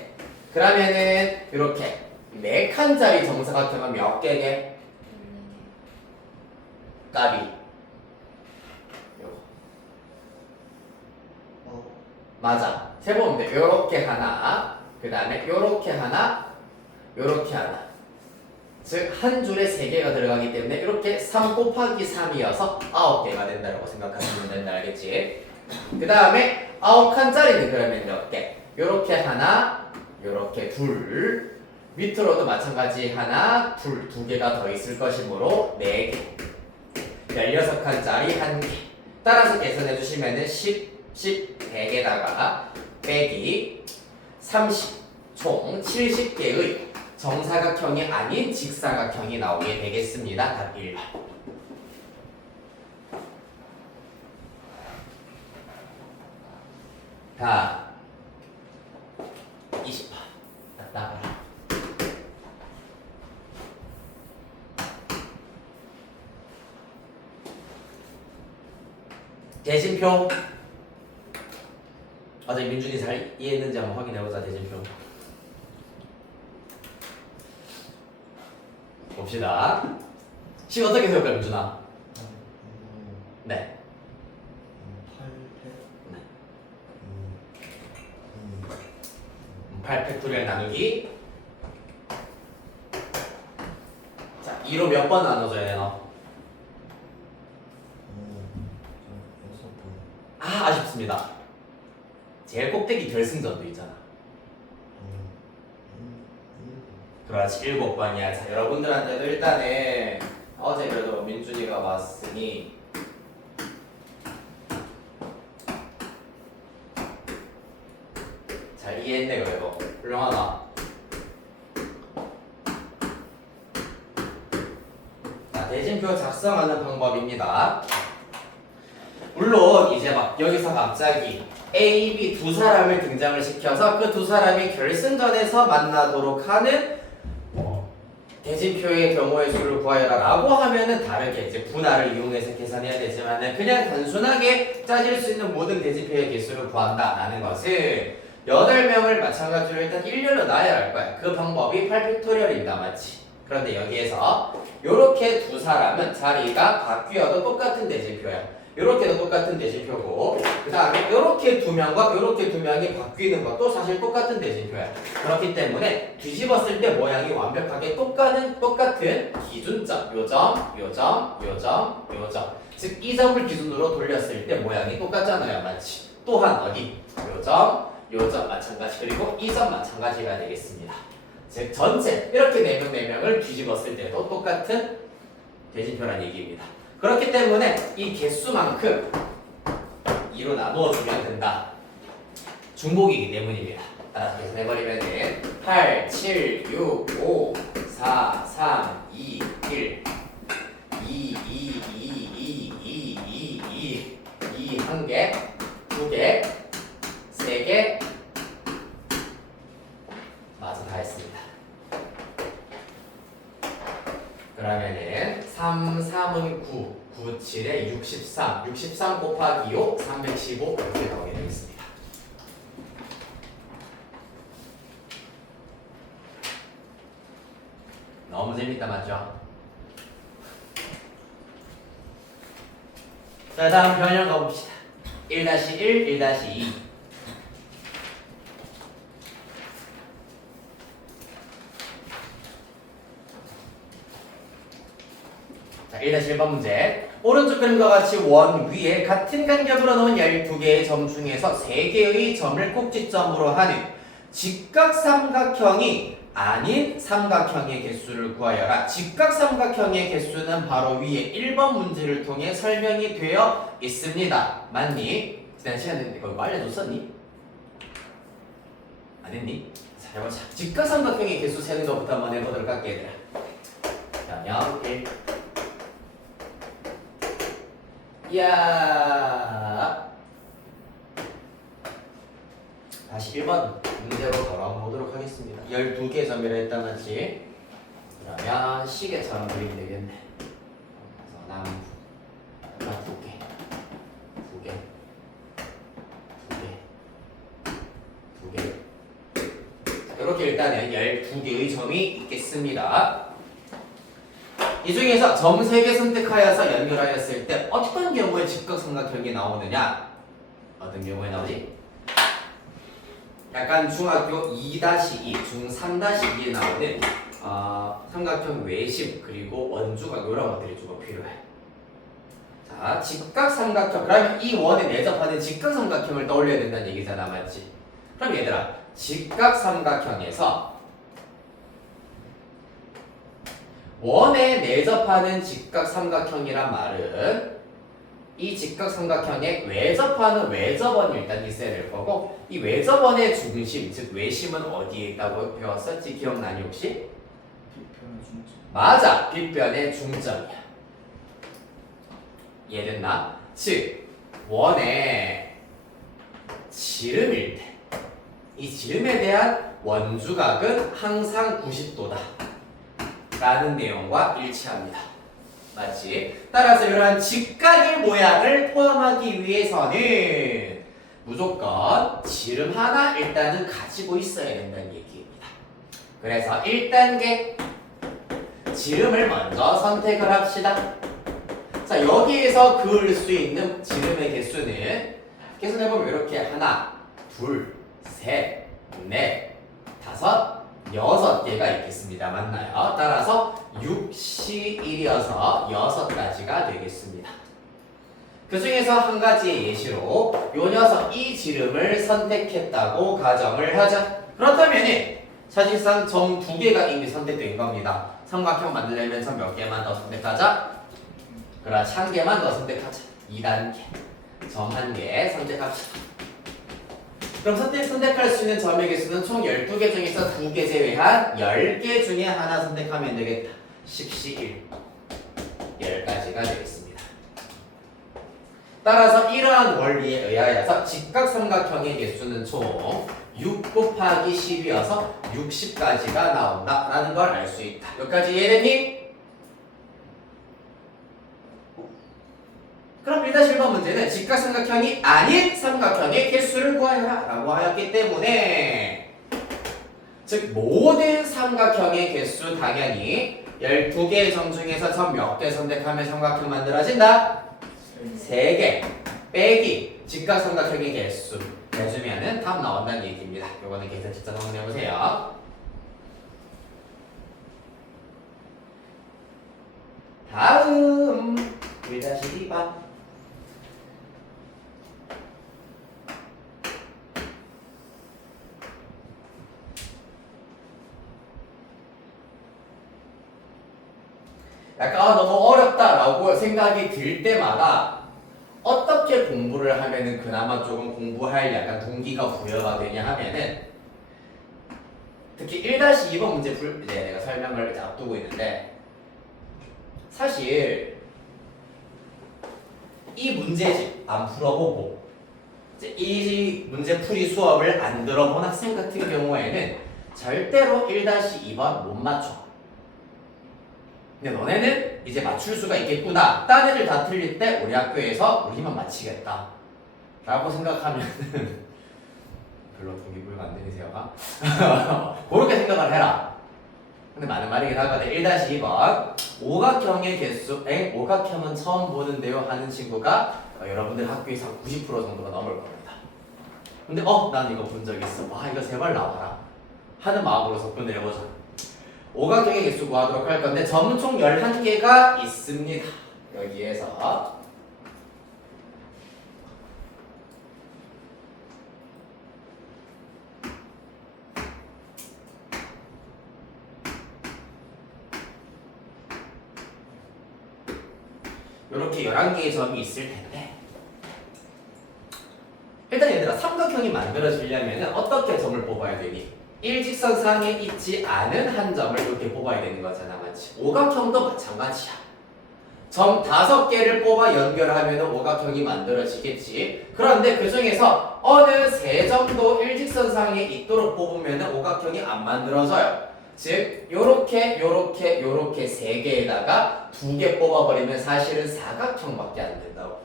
그러면은 이렇게 4칸짜리 정사각형은 몇 개게? 까비. 맞아. 세보면 돼. 요렇게 하나, 그 다음에 요렇게 하나, 요렇게 하나. 즉, 한 줄에 3개가 들어가기 때문에 이렇게 3 곱하기 3이어서 9개가 된다고 생각하시면 된다. 알겠지? 그 다음에 9칸짜리는 그러면 몇 개? 요렇게 하나, 요렇게 둘. 밑으로도 마찬가지 하나, 둘, 2개가 더 있을 것이므로 4개. 16칸짜리 1개. 따라서 계산해 주시면은 100에다가 빼기 30, 총 70개의 정사각형이 아닌 직사각형이 나오게 되겠습니다. 답 1번. 답 20번. 나가라. 대진표. 어제 민준이 잘 이해했는지 한번 확인해보자. 대진표 봅시다. 식 어떻게 세울까 민준아? 네. 8팩토리얼 나누기 자 2로 몇 번 나눠줘야 되나? 아쉽습니다. 제일 꼭대기 결승전도 있잖아. 그렇지 7번이야. 자 여러분들한테도 일단은 어제 그래도 민준이가 왔으니 잘 이해했네. 그래도 훌륭하다. 자 대진표 작성하는 방법입니다. 물론 이제 막 여기서 갑자기 A, B 두 사람을 등장을 시켜서 그 두 사람이 결승전에서 만나도록 하는 대진표의 경우의 수를 구하여라 라고 하면은 다르게 이제 분할을 이용해서 계산해야 되지만은 그냥 단순하게 짜질 수 있는 모든 대진표의 개수를 구한다 라는 것은 8명을 마찬가지로 일단 일렬로 나열할 거야. 그 방법이 8팩토리얼입니다. 맞지? 그런데 여기에서 요렇게 두 사람은 자리가 바뀌어도 똑같은 대진표야. 요렇게도 똑같은 대진표고 그 다음에 요렇게 두 명과 요렇게 두 명이 바뀌는 것도 사실 똑같은 대진표야. 그렇기 때문에 뒤집었을 때 모양이 완벽하게 똑같은 기준점 요점, 요점, 요점, 요점 즉 이 점을 기준으로 돌렸을 때 모양이 똑같잖아요. 맞지? 또한 어디? 요점, 요점 마찬가지 그리고 이 점 마찬가지가 되겠습니다. 즉 전체 이렇게 4명을 뒤집었을 때도 똑같은 대진표란 얘기입니다. 그렇기 때문에 이 개수만큼 2로 나누어주면 된다. 중복이기 때문입니다. 따라서 계산해버리면 8, 7, 6, 5, 4, 3, 2, 1 2, 2, 2, 2, 2, 2, 2 1개, 2개, 3개 맞아 다 했습니다. 그러면은 3, 3은 9, 9, 7에 63, 63 곱하기 5, 315 이렇게 나오게 되겠습니다. 너무 재밌다 맞죠? 자 다음 변형 가봅시다. 1-1, 1-2 자, 1-1번 문제. 오른쪽 그림과 같이 원 위에 같은 간격으로 놓은 12개의 점 중에서 3개의 점을 꼭지점으로 하는 직각삼각형이 아닌 삼각형의 개수를 구하여라. 직각삼각형의 개수는 바로 위에 1번 문제를 통해 설명이 되어 있습니다. 맞니? 지난 시간에 그거 알려줬었니? 안 했니? 자, 해보자. 직각삼각형의 개수 세는 것부터 한번 해보도록 할게 얘들아. 자, 0, 1 이야 다시 1번 문제로 돌아보도록 하겠습니다. 12개 점이라 했다 맞지? 그러면 시계처럼 그리면 되겠네. 그래서 나무 2개 2개 2개 2개 이렇게 일단은 12개의 점이 있겠습니다. 이 중에서 점 3개 선택하여서 연결하였을 때 어떤 경우에 직각삼각형이 나오느냐? 어떤 경우에 나오지? 약간 중학교 2-2, 중 3-2에 나오는 삼각형 외심 그리고 원주각 이런 것들이 조금 필요해. 자, 직각삼각형 그러면 이 원에 내접하는 직각삼각형을 떠올려야 된다는 얘기잖아 맞지? 그럼 얘들아 직각삼각형에서 원에 내접하는 직각삼각형이란 말은 이 직각삼각형에 외접하는 외접원이 일단 있어야 될 거고 이 외접원의 중심, 즉 외심은 어디에 있다고 배웠었지? 기억나니 혹시? 빗변의 중점. 맞아! 빗변의 중점이야. 이해됐나? 즉 원의 지름일 때 이 지름에 대한 원주각은 항상 90도다 라는 내용과 일치합니다. 맞지? 따라서 이러한 직각의 모양을 포함하기 위해서는 무조건 지름 하나 일단은 가지고 있어야 된다는 얘기입니다. 그래서 1단계 지름을 먼저 선택을 합시다. 자 여기에서 그을 수 있는 지름의 개수는 계산해보면 이렇게 하나, 둘, 셋, 넷, 다섯, 6개가 있겠습니다. 맞나요? 따라서 6시 1이어서 6가지가 되겠습니다. 그 중에서 한 가지의 예시로 요 녀석 이 지름을 선택했다고 가정을 하자. 그렇다면 사실상 점 2개가 이미 선택된 겁니다. 삼각형 만들려면 점 몇 개만 더 선택하자? 그렇지, 1개만 더 선택하자. 2단계 점 1개 선택합시다. 그럼 선택할 수 있는 점의 개수는 총 12개 중에서 2개 제외한 10개 중에 하나 선택하면 되겠다. 10시 1 10가지가 되겠습니다. 따라서 이러한 원리에 의하여서 직각삼각형의 개수는 총 6 곱하기 10이어서 60가지가 나온다라는 걸 알 수 있다. 여기까지 이해됐니? 그럼 1-1번 문제는 직각삼각형이 아닌 삼각형의 개수를 구하여라 라고 하였기 때문에 즉 모든 삼각형의 개수 당연히 12개의 점 중에서 점 몇 개 선택하면 삼각형 만들어진다? 3개 빼기 직각삼각형의 개수 해주면은 답 나온다는 얘기입니다. 요거는 계산 직접 한번 해보세요. 다음 1-2번 약간 너무 어렵다라고 생각이 들 때마다 어떻게 공부를 하면은 그나마 조금 공부할 약간 동기가 부여가 되냐 하면은 특히 1-2번 문제 이제 내가 설명을 이제 앞두고 있는데 사실 이 문제집 안 풀어보고 이제 이 문제 풀이 수업을 안 들어본 학생 같은 경우에는 절대로 1-2번 못 맞춰. 근데 너네는 이제 맞출 수가 있겠구나. 딴 애들 다 틀릴 때 우리 학교에서 우리만 맞히겠다 라고 생각하면 별로 동기부여가 안 되세요가? 그렇게 생각을 해라. 근데 많은 말이긴 하거든. 1-2번 오각형의 개수에 오각형은 처음 보는데요 하는 친구가 여러분들 학교에서 90% 정도가 넘을 겁니다. 근데 난 이거 본 적 있어. 와 이거 제발 나와라 하는 마음으로 접근을 해보자. 오각형의 개수 구하도록 할 건데 점은 총 11개가 있습니다. 여기에서 이렇게 11개의 점이 있을 텐데 일단 얘들아 삼각형이 만들어지려면 어떻게 점을 뽑아야 되니? 일직선상에 있지 않은 한 점을 이렇게 뽑아야 되는 거잖아, 맞지? 오각형도 마찬가지야. 점 5개를 뽑아 연결하면 오각형이 만들어지겠지. 그런데 그 중에서 어느 3점도 일직선상에 있도록 뽑으면 오각형이 안 만들어져요. 즉 요렇게 3개에다가 2개 뽑아버리면 사실은 사각형밖에 안 된다고.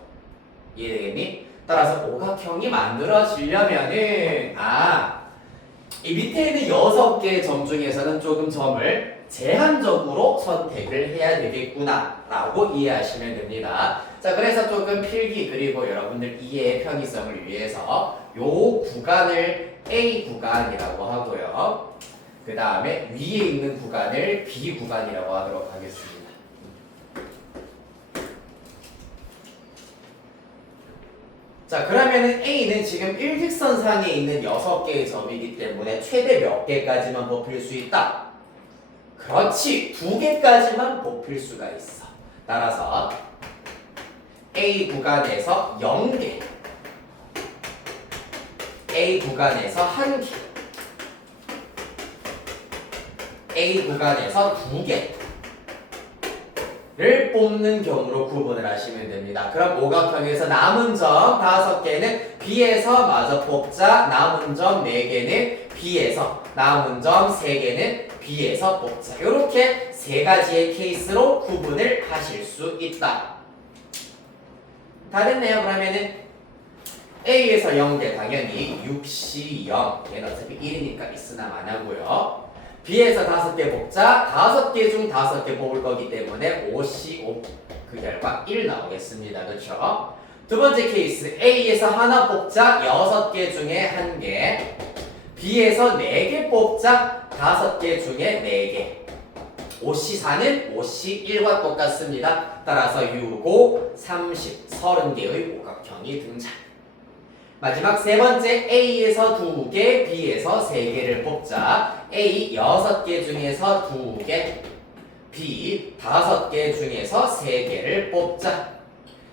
이해되겠니? 따라서 오각형이 만들어지려면은 이 밑에 있는 6개의 점 중에서는 조금 점을 제한적으로 선택을 해야 되겠구나 라고 이해하시면 됩니다. 자, 그래서 조금 필기 그리고 여러분들 이해의 편의성을 위해서 요 구간을 A 구간이라고 하고요. 그 다음에 위에 있는 구간을 B 구간이라고 하도록 하겠습니다. 자, 그러면은 A는 지금 일직선상에 있는 6개의 점이기 때문에 최대 몇 개까지만 뽑힐 수 있다? 그렇지, 2개까지만 뽑힐 수가 있어. 따라서 A 구간에서 0개, A 구간에서 1개, A 구간에서 2개를 뽑는 경우로 구분을 하시면 됩니다. 그럼 오각형에서 남은 점 5개는 B에서 마저 뽑자. 남은 점 4개는 B에서, 남은 점 3개는 B에서 뽑자. 이렇게 3가지의 케이스로 구분을 하실 수 있다. 다 됐네요. 그러면은 A에서 0개 당연히 6시 0. 얘는 어차피 1이니까 있으나 마나고요. B에서 5개 뽑자. 5개 중 5개 뽑을 거기 때문에 5시 5. 그 결과 1 나오겠습니다. 그렇죠? 두 번째 케이스 A에서 하나 뽑자. 6개 중에 1개. B에서 4개 뽑자. 5개 중에 4개. 5시 4는 5시 1과 똑같습니다. 따라서 6, 5, 30, 30개의 오각형이 등장. 마지막 세 번째 A에서 2개, B에서 3개를 뽑자. A 6개 중에서 2개, B 5개 중에서 3개를 뽑자.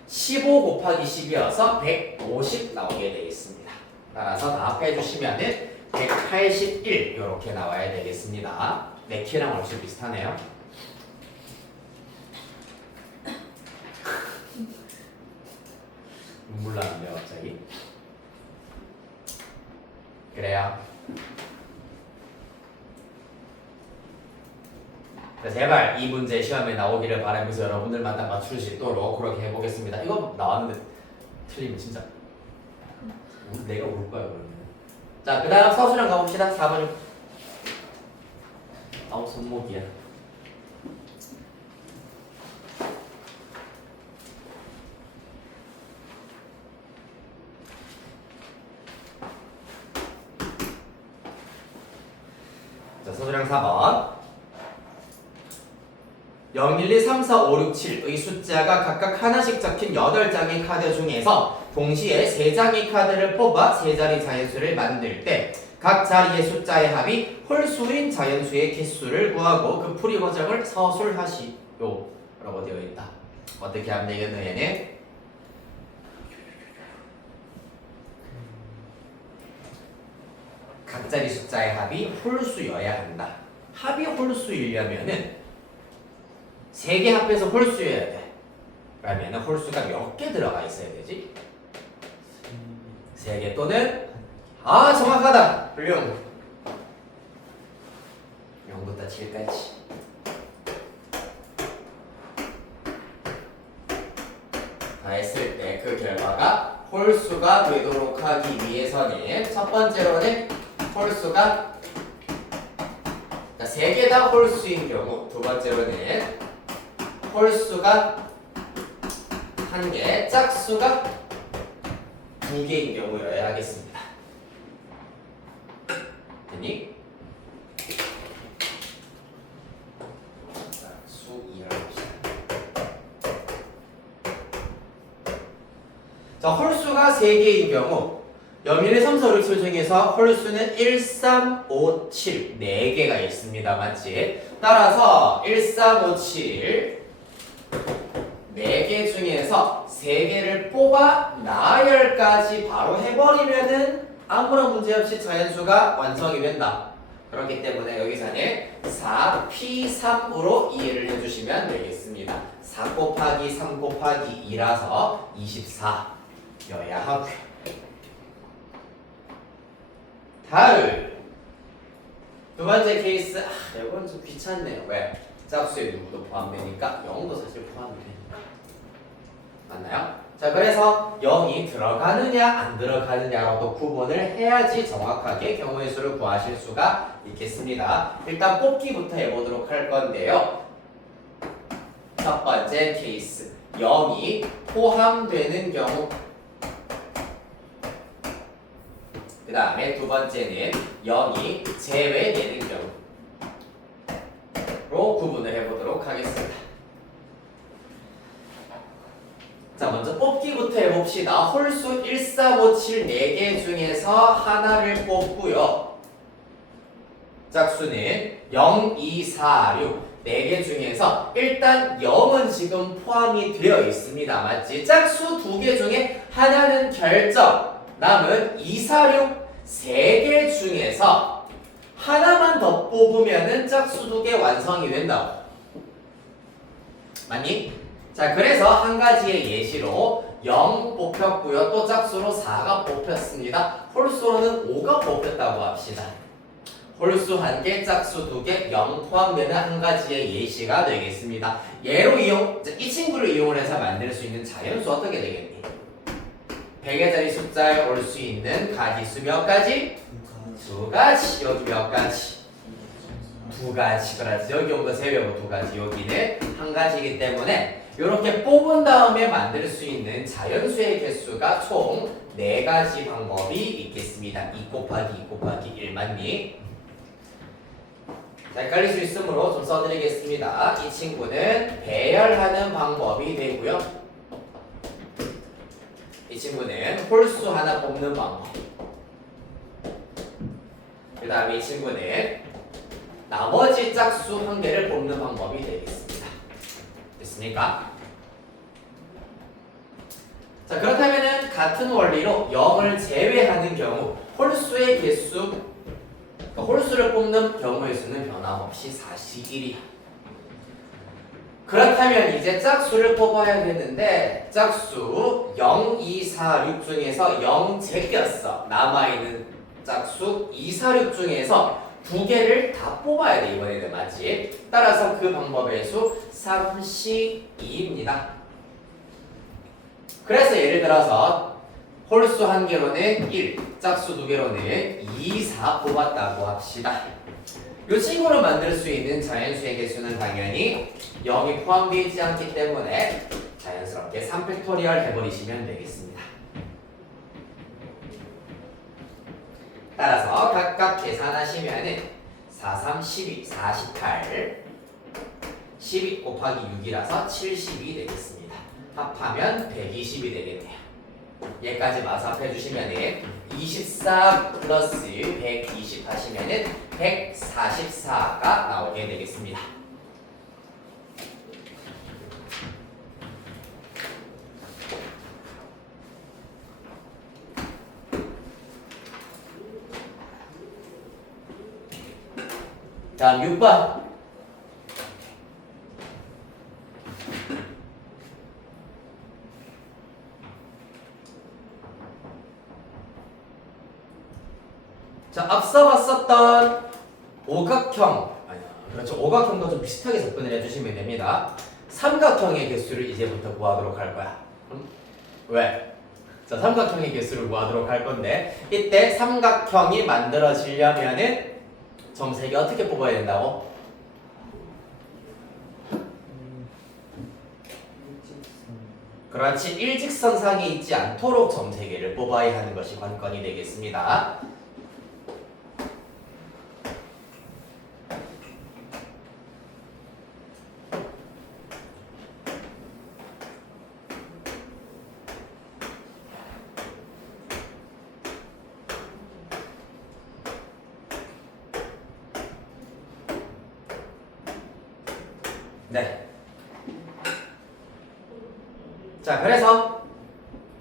15 곱하기 10이어서 150 나오게 되겠습니다. 따라서 다 합해주시면은 181 이렇게 나와야 되겠습니다. 내 키랑 얼추 비슷하네요. 눈물 나는데요, 갑자기. 그래요. 자, 제발 이 문제 시험에 나오기를 바라면서 여러분들마다 맞출 수 있도록 그렇게 해보겠습니다. 이거 나왔는데 틀리면 진짜 내가 올 거야 그러면. 자, 그 다음 서술형 가봅시다. 4번. 아우 손목이야. 자, 서술형 4번. 0, 1, 2, 3, 4, 5, 6, 7의 숫자가 각각 하나씩 적힌 8장의 카드 중에서 동시에 3장의 카드를 뽑아 3자리 자연수를 만들 때 각 자리의 숫자의 합이 홀수인 자연수의 개수를 구하고 그 풀이 과정을 서술하시오 라고 되어 있다. 어떻게 하면 되겠노 얘는? 각 자리 숫자의 합이 홀수여야 한다. 합이 홀수이려면은 3개 합해서 홀수여야 돼. 그러면 홀수가 몇 개 들어가 있어야 되지? 3개 또는 정확하다. 훌륭. 0부터 7까지. 다 했을 때 그 결과가 홀수가 되도록 하기 위해서는 첫 번째로는 홀수가 3개 다 홀수인 경우, 두 번째로는 홀수가 1개, 짝수가 2개인 경우여야 하겠습니다. 됐니? 짝수 2를 합시다. 자, 홀수가 3개인 경우 0, 1, 2, 3, 4, 5, 6, 7 중에서 홀수는 1, 3, 5, 7 4개가 있습니다. 맞지? 따라서 1, 3, 5, 7 4개 중에서 3개를 뽑아 나열까지 바로 해버리면은 아무런 문제없이 자연수가 완성이 된다. 그렇기 때문에 여기서는 4P3으로 이해를 해주시면 되겠습니다. 4 곱하기 3 곱하기 2라서 24여야 하고요. 다음 두 번째 케이스. 이건 좀 귀찮네요. 왜? 짝수에 누구도 포함되니까 0도 사실 포함이 되니까. 맞나요? 자, 그래서 0이 들어가느냐 안 들어가느냐로 구분을 해야지 정확하게 경우의 수를 구하실 수가 있겠습니다. 일단 뽑기부터 해보도록 할 건데요. 첫 번째 케이스 0이 포함되는 경우, 그 다음에 두 번째는 0이 제외되는 경우로 구분을 해보도록 하겠습니다. 자, 먼저 뽑기부터 해봅시다. 홀수 1, 4, 5, 7 4개 중에서 하나를 뽑고요. 짝수는 0, 2, 4, 6 4개 중에서 일단 0은 지금 포함이 되어 있습니다. 맞지? 짝수 2개 중에 하나는 결정. 남은 2, 4, 6 3개 중에서 하나만 더 뽑으면은 짝수 2개 완성이 된다고. 맞니? 자, 그래서 한 가지의 예시로 0 뽑혔고요. 또 짝수로 4가 뽑혔습니다. 홀수로는 5가 뽑혔다고 합시다. 홀수 1개, 짝수 2개, 0 포함되는 한 가지의 예시가 되겠습니다. 얘로 이 친구를 이용을 해서 만들 수 있는 자연수 어떻게 되겠니? 100의 자리 숫자에 올 수 있는 가지수 몇 가지? 2가지. 여기 몇 가지? 2가지. 그렇지. 여기 온 거 제외하고 2가지. 여기는 한 가지이기 때문에 이렇게 뽑은 다음에 만들 수 있는 자연수의 개수가 총 4가지 방법이 있겠습니다. 2 곱하기 2 곱하기 1 맞니? 자, 헷갈릴 수 있으므로 좀 써드리겠습니다. 이 친구는 배열하는 방법이 되고요. 이 친구는 홀수 하나 뽑는 방법. 그 다음에 이 친구는 나머지 짝수 1개를 뽑는 방법이 되겠습니다. 됐습니까? 자, 그렇다면은 같은 원리로 0을 제외하는 경우 홀수의 개수, 그러니까 홀수를 뽑는 경우의 수는 변함없이 41이야. 그렇다면 이제 짝수를 뽑아야 되는데 짝수 0, 2, 4, 6 중에서 0 제꼈어. 남아있는 짝수 2, 4, 6 중에서 두 개를 다 뽑아야 돼 이번에는. 맞지? 따라서 그 방법의 수 32입니다. 그래서 예를 들어서 홀수 한 개로는 1, 짝수 두 개로는 2, 4 뽑았다고 합시다. 이 친구를 만들 수 있는 자연수의 개수는 당연히 여기 포함되어 있지 않기 때문에 자연스럽게 3팩토리얼 해버리시면 되겠습니다. 따라서 각각 계산하시면은 4, 3, 12, 48 12 곱하기 6이라서 70이 되겠습니다. 합하면 120이 되겠네요. 얘까지 마사합해 주시면은 24 플러스 120 하시면은 144가 나오게 되겠습니다. 다음 6번. 자, 앞서 봤었던 오각형, 아니, 그렇죠. 오각형도 좀 비슷하게 접근을 해주시면 됩니다. 삼각형의 개수를 이제부터 구하도록 할 거야. 왜? 자, 삼각형의 개수를 구하도록 할 건데, 이때 삼각형이 만들어지려면은 점색이 어떻게 뽑아야 된다고? 그렇지. 일직선상에 있지 않도록 점세개를 뽑아야 하는 것이 관건이 되겠습니다. 네. 자, 그래서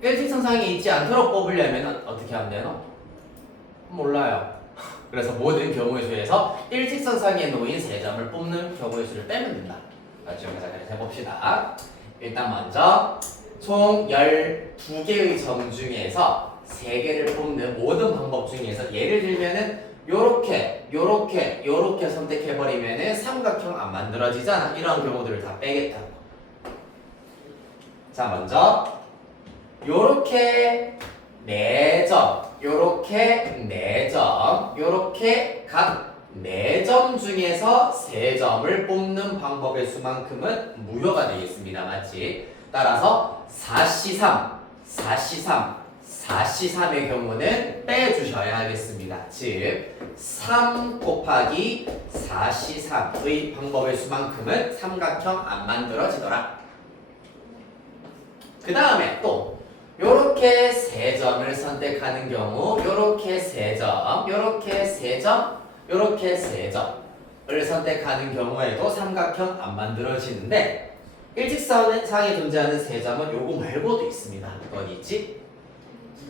일직선상에 있지 않도록 뽑으려면 어떻게 하면 되노? 몰라요. 그래서 모든 경우의 수에서 일직선상에 놓인 세 점을 뽑는 경우의 수를 빼면 된다. 맞죠? 그래서 해봅시다. 일단 먼저 총 12개의 점 중에서 3개를 뽑는 모든 방법 중에서 예를 들면은 요렇게 선택해버리면은 삼각형 안 만들어지잖아. 이런 경우들을 다 빼겠다고. 자, 먼저 요렇게 4점, 요렇게 4점, 요렇게 각 4점 중에서 3점을 뽑는 방법의 수만큼은 무효가 되겠습니다. 맞지? 따라서 4C3, 4C3, 4C3의 경우는 빼주셔야 하겠습니다. 즉 3 곱하기 4C3의 방법의 수만큼은 삼각형 안 만들어지더라. 그 다음에 또 요렇게 3점을 선택하는 경우 요렇게 3점, 요렇게 3점, 요렇게 3점을 선택하는 경우에도 삼각형 안 만들어지는데 일직선상에 존재하는 3점은 요거 말고도 있습니다. 어디 있지?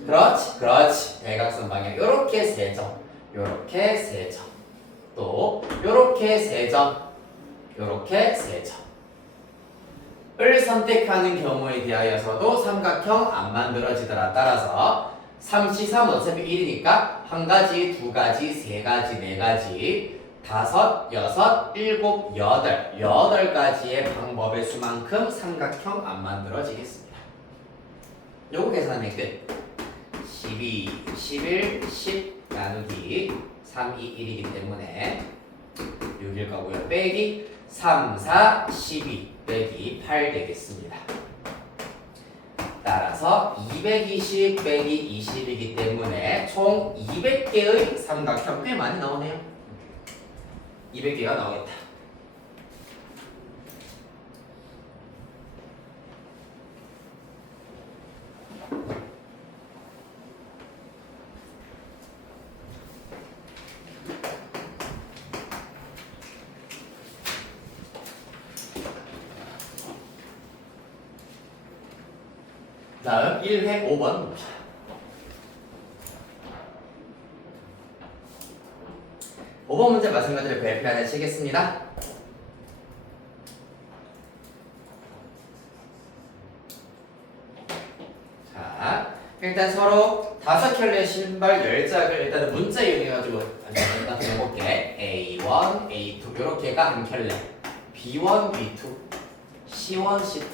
그렇지. 대각선 방향 요렇게 3점, 요렇게 3점, 또 요렇게 3점, 요렇게 3점을 선택하는 경우에 대하여서도 삼각형 안 만들어지더라. 따라서 3C3 어차피 1이니까 1가지, 2가지, 3가지, 4가지, 5, 6, 7, 8 8가지의 방법의 수만큼 삼각형 안 만들어지겠습니다. 요거 계산하면 끝. 12, 11, 10 나누기 3, 2, 1이기 때문에 6일 거고요. 빼기 3, 4, 12 빼기 8 되겠습니다. 따라서 220 빼기 20이기 때문에 총 200개의 삼각형 꽤 많이 나오네요. 200개가 나오겠다. 다음 1회 5번 봅시다. 5번 문제 마찬가지로 별표 하나 치겠습니다. 자, 일단 서로 5켤레 신발 10짝을 일단 문자 이용해가지고 일단 해볼게요. 요렇게 A1, A2 요렇게가 한 켤레. B1, B2, C1, C2,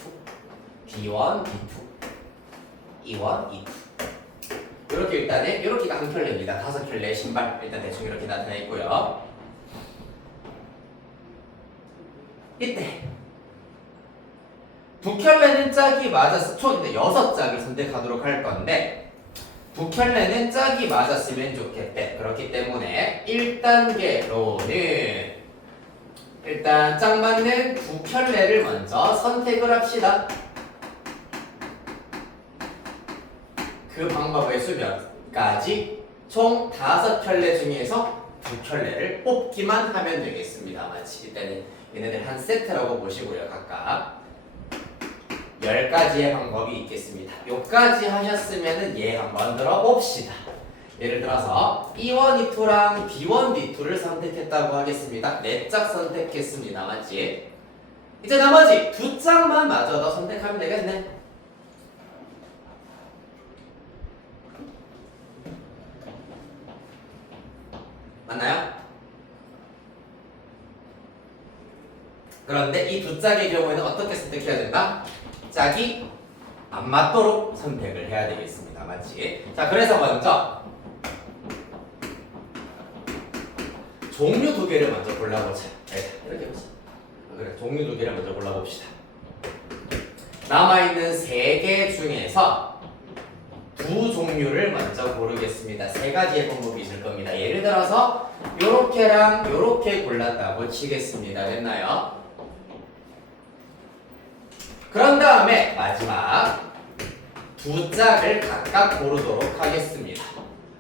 D1, D2, E1, E2. 요렇게 일단은 요렇게가 한 켤레입니다. 5켤레의 신발 일단 대충 이렇게 나타나 있고요. 이때 두 켤레는 짝이 맞아서 총 6짝을 선택하도록 할 건데 두 켤레는 짝이 맞았으면 좋겠대. 그렇기 때문에 1단계로는 일단 짝 맞는 두 켤레를 먼저 선택을 합시다. 그 방법의 수몇까지 총 5켤레 중에서 두 켤레를 뽑기만 하면 되겠습니다. 마치 이때는 얘네들 한 세트라고 보시고요. 각각 10가지의 방법이 있겠습니다. 요까지 하셨으면은 얘 한번 들어봅시다. 예를 들어서 E1, E2랑 B1, B2를 선택했다고 하겠습니다. 4짝 선택했습니다. 맞지? 이제 나머지 2짝만 마저 더 선택하면 되겠네. 맞나요? 그런데 이 2짝의 경우에는 어떻게 선택해야 된다? 짝이 안 맞도록 선택을 해야 되겠습니다. 맞지? 자, 그래서 먼저 종류 2개를 먼저 골라보자. 이렇게 보자. 그래, 종류 2개를 먼저 골라봅시다. 남아있는 3개 중에서 2 종류를 먼저 고르겠습니다. 3가지의 방법이 있을 겁니다. 예를 들어서 요렇게랑 요렇게 골랐다고 치겠습니다. 됐나요? 그런 다음에 마지막 2짝을 각각 고르도록 하겠습니다.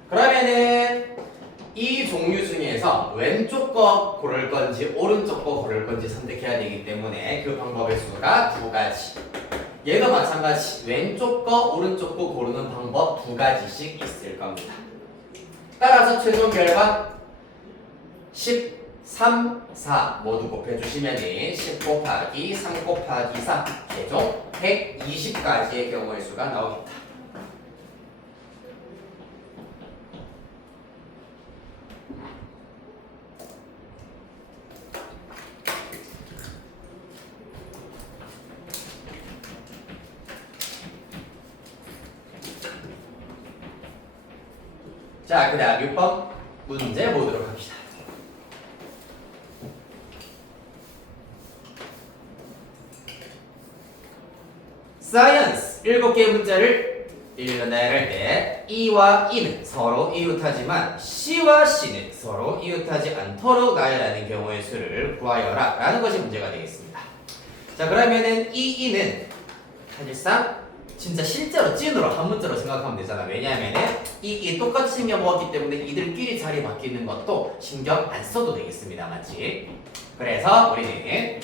그러면은 이 종류 중에서 왼쪽 거 고를 건지 오른쪽 거 고를 건지 선택해야 되기 때문에 그 방법의 수가 2가지. 얘도 마찬가지 왼쪽 거 오른쪽 거 고르는 방법 2가지씩 있을 겁니다. 따라서 최종 결과 13, 4 모두 곱해주시면 10 곱하기 3 곱하기 4 최종 120가지의 경우의 수가 나오겠다. 자, 그 다음 6번 문제 보도록 합시다. 사이언스 7개의 문제를 읽어내릴 때 E와 E는 서로 이웃하지만 C와 C는 서로 이웃하지 않도록 나열하는 경우의 수를 구하여라 라는 것이 문제가 되겠습니다. 자, 그러면은 이 E는 사실상 진짜 실제로 찐으로 한 문자로 생각하면 되잖아. 왜냐하면은 이 똑같이 생겨먹었기 때문에 이들끼리 자리 바뀌는 것도 신경 안 써도 되겠습니다. 맞지? 그래서 우리는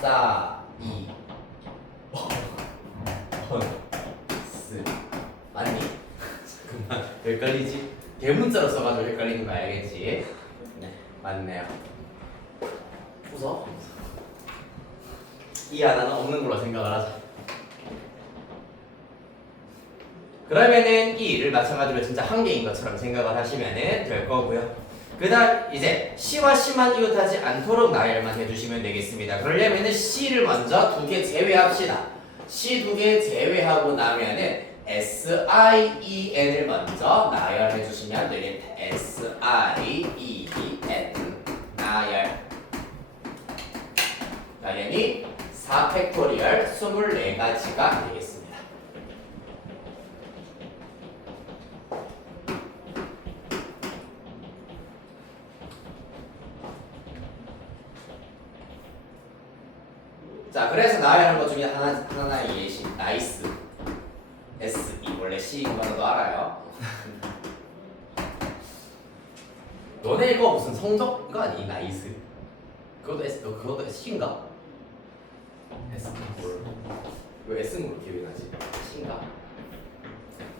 싸, 이, 스 맞니? 잠깐만 헷갈리지? 대문자로 써가지고 헷갈리는 거 알겠지? 네, 맞네요. 웃어? 이 하나는 없는 걸로 생각을 하자. 그러면은 이 일을 마찬가지로 진짜 한 개인 것처럼 생각을 하시면은 될 거고요. 그 다음 이제 C와 C만 이웃하지 않도록 나열만 해주시면 되겠습니다. 그러려면은 C를 먼저 2개 제외합시다. C 2개 제외하고 나면은 SIEN을 먼저 나열해 주시면 되겠다. SIEN 나열. 당연히 4팩토리얼 24가지가 되겠습니다. 자, 그래서 나열한 것 중에 하나의 예시 나이스 SE 원래 C인 거라도 알아요. 너네 이거 무슨 성적 이거 아니 나이스? 그것도 S 그것도 C인가? S 왜 S는 뭐 기억이 나지? C인가?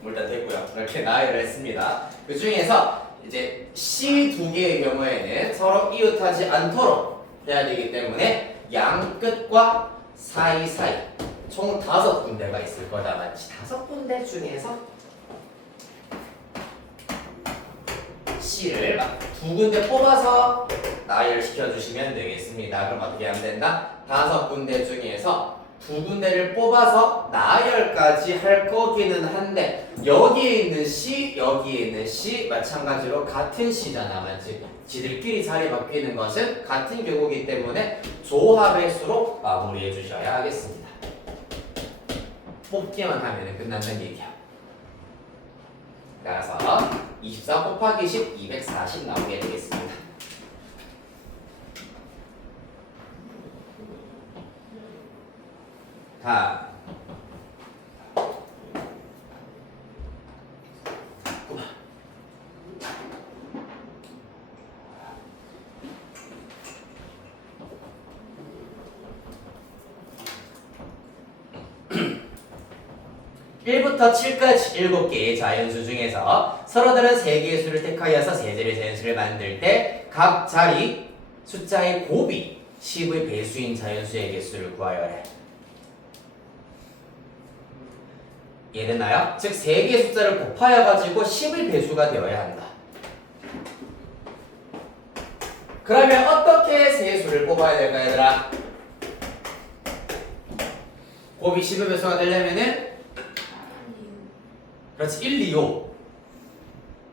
뭐 일단 됐고요. 이렇게 나열을 했습니다. 그 중에서 이제 C 2개의 경우에는 서로 이웃하지 않도록 해야 되기 때문에 양 끝과 사이사이 총 5군데가 있을 거다 맞지? 5군데 중에서 C를 2군데 뽑아서 나열시켜 주시면 되겠습니다. 그럼 어떻게 하면 된다? 5군데 중에서 2군데를 뽑아서 나열까지 할 거기는 한데 여기에 있는 C, 여기에 있는 C 마찬가지로 같은 C잖아 맞지? 지들끼리 자리 바뀌는 것은 같은 경우이기 때문에 조합의 수로 마무리해 주셔야 하겠습니다. 뽑기만 하면 끝난다는 얘기야. 따라서 24 곱하기 10, 240 나오게 되겠습니다. 다음 1부터 7까지 7개의 자연수 중에서 서로다른 3개의 수를 택하여서 세제의 자연수를 만들 때 각 자리 숫자의 곱이 10의 배수인 자연수의 개수를 구하여라. 이해됐나요? 즉 3개의 숫자를 곱하여 가지고 10의 배수가 되어야 한다. 그러면 어떻게 세 수를 뽑아야 될까 얘들아? 곱이 10의 배수가 되려면은 그렇지 1, 2, 5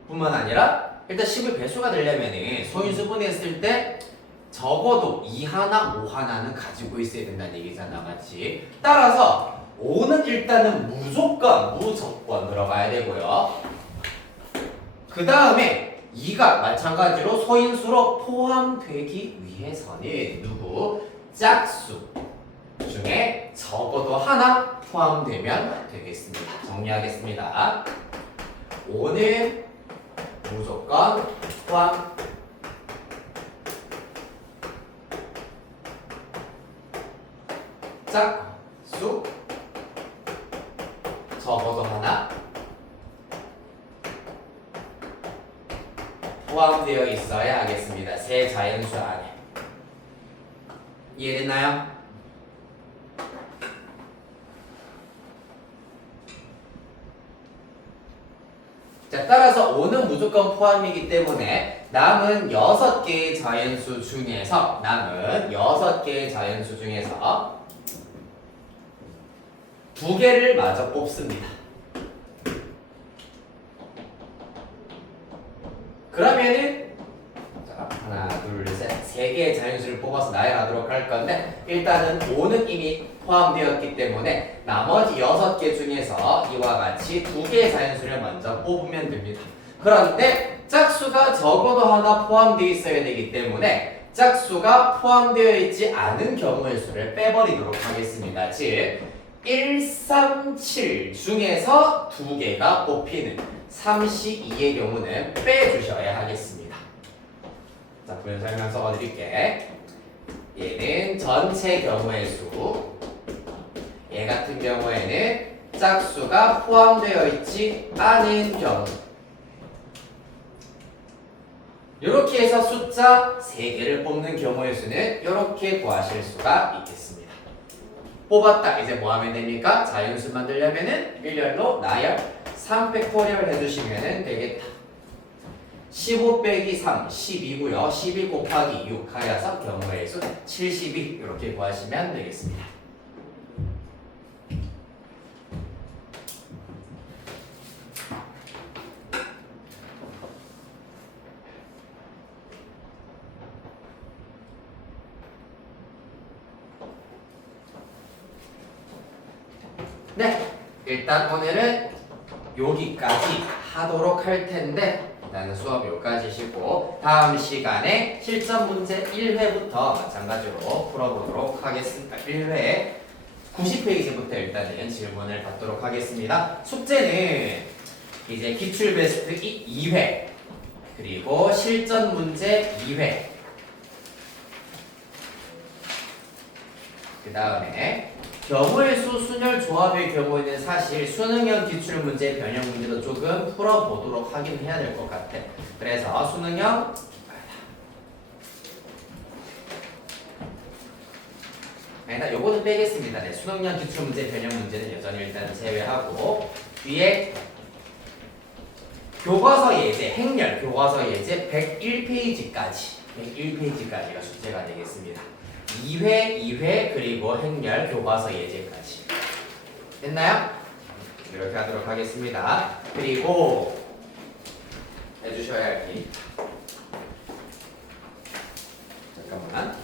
뿐만 아니라 일단 10의 배수가 되려면은 소인수 분했을 때 적어도 2 하나, 5 하나는 가지고 있어야 된다는 얘기잖아 맞지? 따라서 5는 일단은 무조건 들어가야 되고요. 그 다음에 2가 마찬가지로 소인수로 포함되기 위해서는 누구? 짝수 중에 적어도 하나 포함되면 되겠습니다. 정리하겠습니다. 5는 무조건 포함 짝수 적어도 하나 포함되어 있어야 하겠습니다. 세 자연수 안에. 이해됐나요? 자, 따라서 5는 무조건 포함이기 때문에 남은 6개의 자연수 중에서 2개를 마저 뽑습니다. 그러면은 자, 하나, 둘, 셋, 3개의 자연수를 뽑아서 나열하도록 할 건데 일단은 5는 이미 포함되었기 때문에 나머지 6개 중에서 이와 같이 2개의 자연수를 먼저 뽑으면 됩니다. 그런데 짝수가 적어도 하나 포함되어 있어야 되기 때문에 짝수가 포함되어 있지 않은 경우의 수를 빼버리도록 하겠습니다. 즉 1, 3, 7 중에서 2개가 뽑히는 3C2의 경우는 빼주셔야 하겠습니다. 자, 부연 설명 써드릴게. 얘는 전체 경우의 수. 얘 같은 경우에는 짝수가 포함되어 있지 않은 경우. 이렇게 해서 숫자 3개를 뽑는 경우의 수는 이렇게 구하실 수가 있겠습니다. 뽑았다. 이제 뭐 하면 됩니까? 자연수 만들려면은 일렬로 나열 3팩토리얼 해주시면 되겠다. 15 빼기 3, 12고요. 12 곱하기 6 하여서 경우의 수 72 이렇게 구하시면 되겠습니다. 네, 일단 오늘은 여기까지 하도록 할 텐데 일단은 수업 여기까지 쉬고 다음 시간에 실전 문제 1회부터 마찬가지로 풀어보도록 하겠습니다. 1회 90페이지부터 일단은 질문을 받도록 하겠습니다. 숙제는 이제 기출 베스트 2회 그리고 실전 문제 2회 그 다음에 경우의 수 순열 조합의 경우에는 사실 수능형 기출 문제 변형 문제도 조금 풀어보도록 하긴 해야 될 것 같아. 그래서 수능형 일단 요거는 빼겠습니다. 네, 수능형 기출문제, 변형 문제는 여전히 일단 제외하고 뒤에 교과서 예제, 행렬 교과서 예제 101페이지까지가 숙제가 되겠습니다. 2회 그리고 행렬 교과서 예제까지 됐나요? 이렇게 하도록 하겠습니다. 그리고 해주셔야 할 게 잠깐만